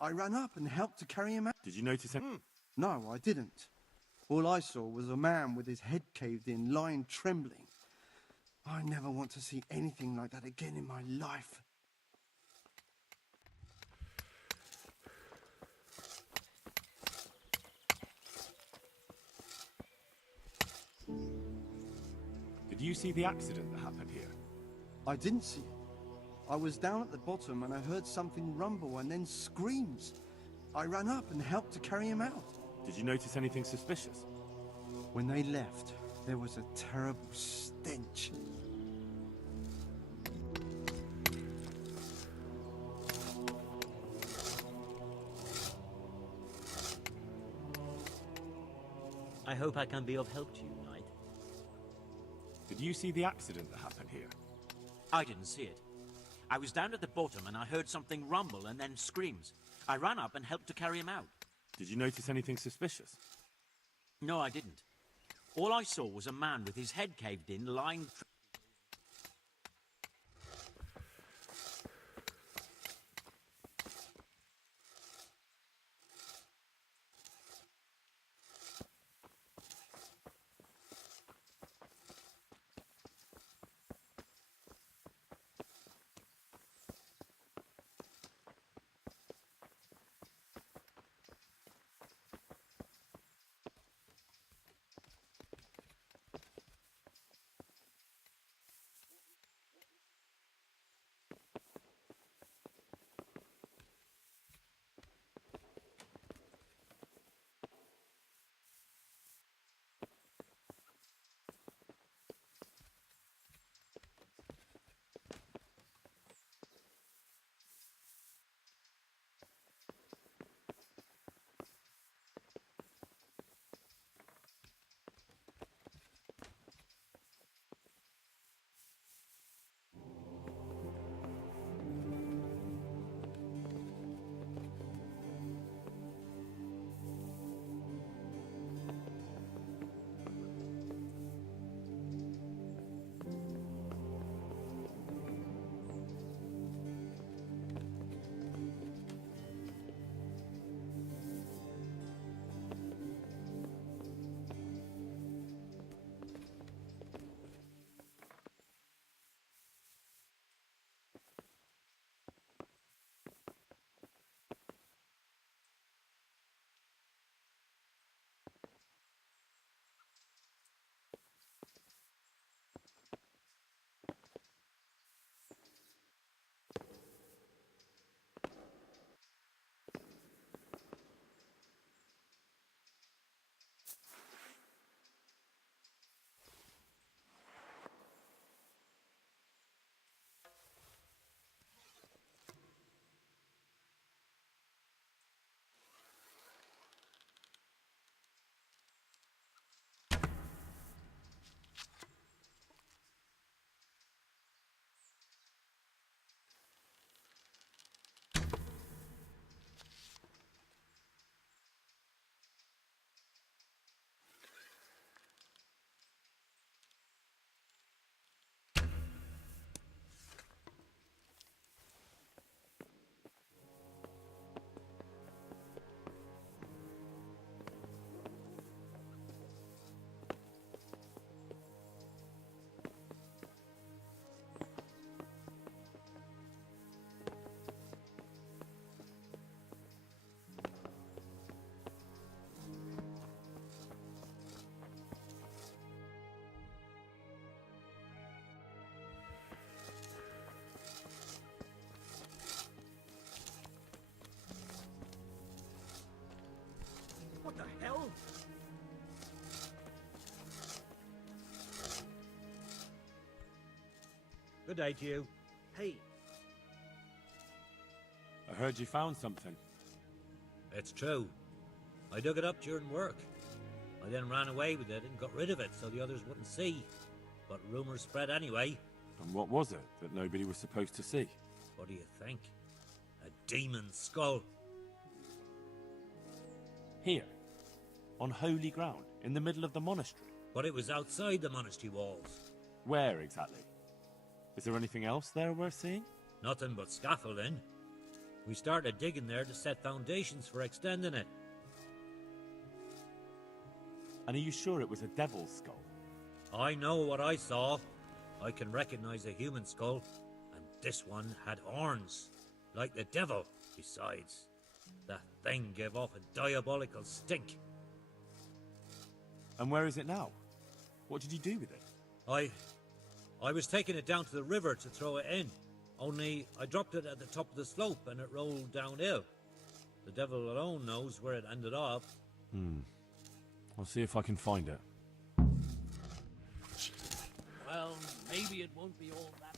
I ran up and helped to carry him out. Did you notice him? No, I didn't. All I saw was a man with his head caved in, lying trembling. I never want to see anything like that again in my life. Did you see the accident that happened here? I didn't see it. I was down at the bottom and I heard something rumble and then screams. I ran up and helped to carry him out. Did you notice anything suspicious? When they left, there was a terrible stench. I hope I can be of help to you, Knight. Did you see the accident that happened here? I didn't see it. I was down at the bottom and I heard something rumble and then screams. I ran up and helped to carry him out. Did you notice anything suspicious? No, I didn't. All I saw was a man with his head caved in, lying... Good day to you. Hey, I heard you found something. It's true. I dug it up during work. I then ran away with it and got rid of it so the others wouldn't see. But rumors spread anyway. And what was it that nobody was supposed to see? What do you think? A demon skull. Here, on holy ground, in the middle of the monastery. But it was outside the monastery walls. Where exactly? Is there anything else there worth seeing? Nothing but scaffolding. We started digging there to set foundations for extending it. And are you sure it was a devil's skull? I know what I saw. I can recognize a human skull, and this one had horns, like the devil. Besides, that thing gave off a diabolical stink. And where is it now? What did you do with it? I was taking it down to the river to throw it in. Only I dropped it at the top of the slope and it rolled downhill. The devil alone knows where it ended up. I'll see if I can find it. Well, maybe it won't be all that.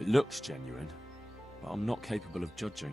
It looks genuine, but I'm not capable of judging.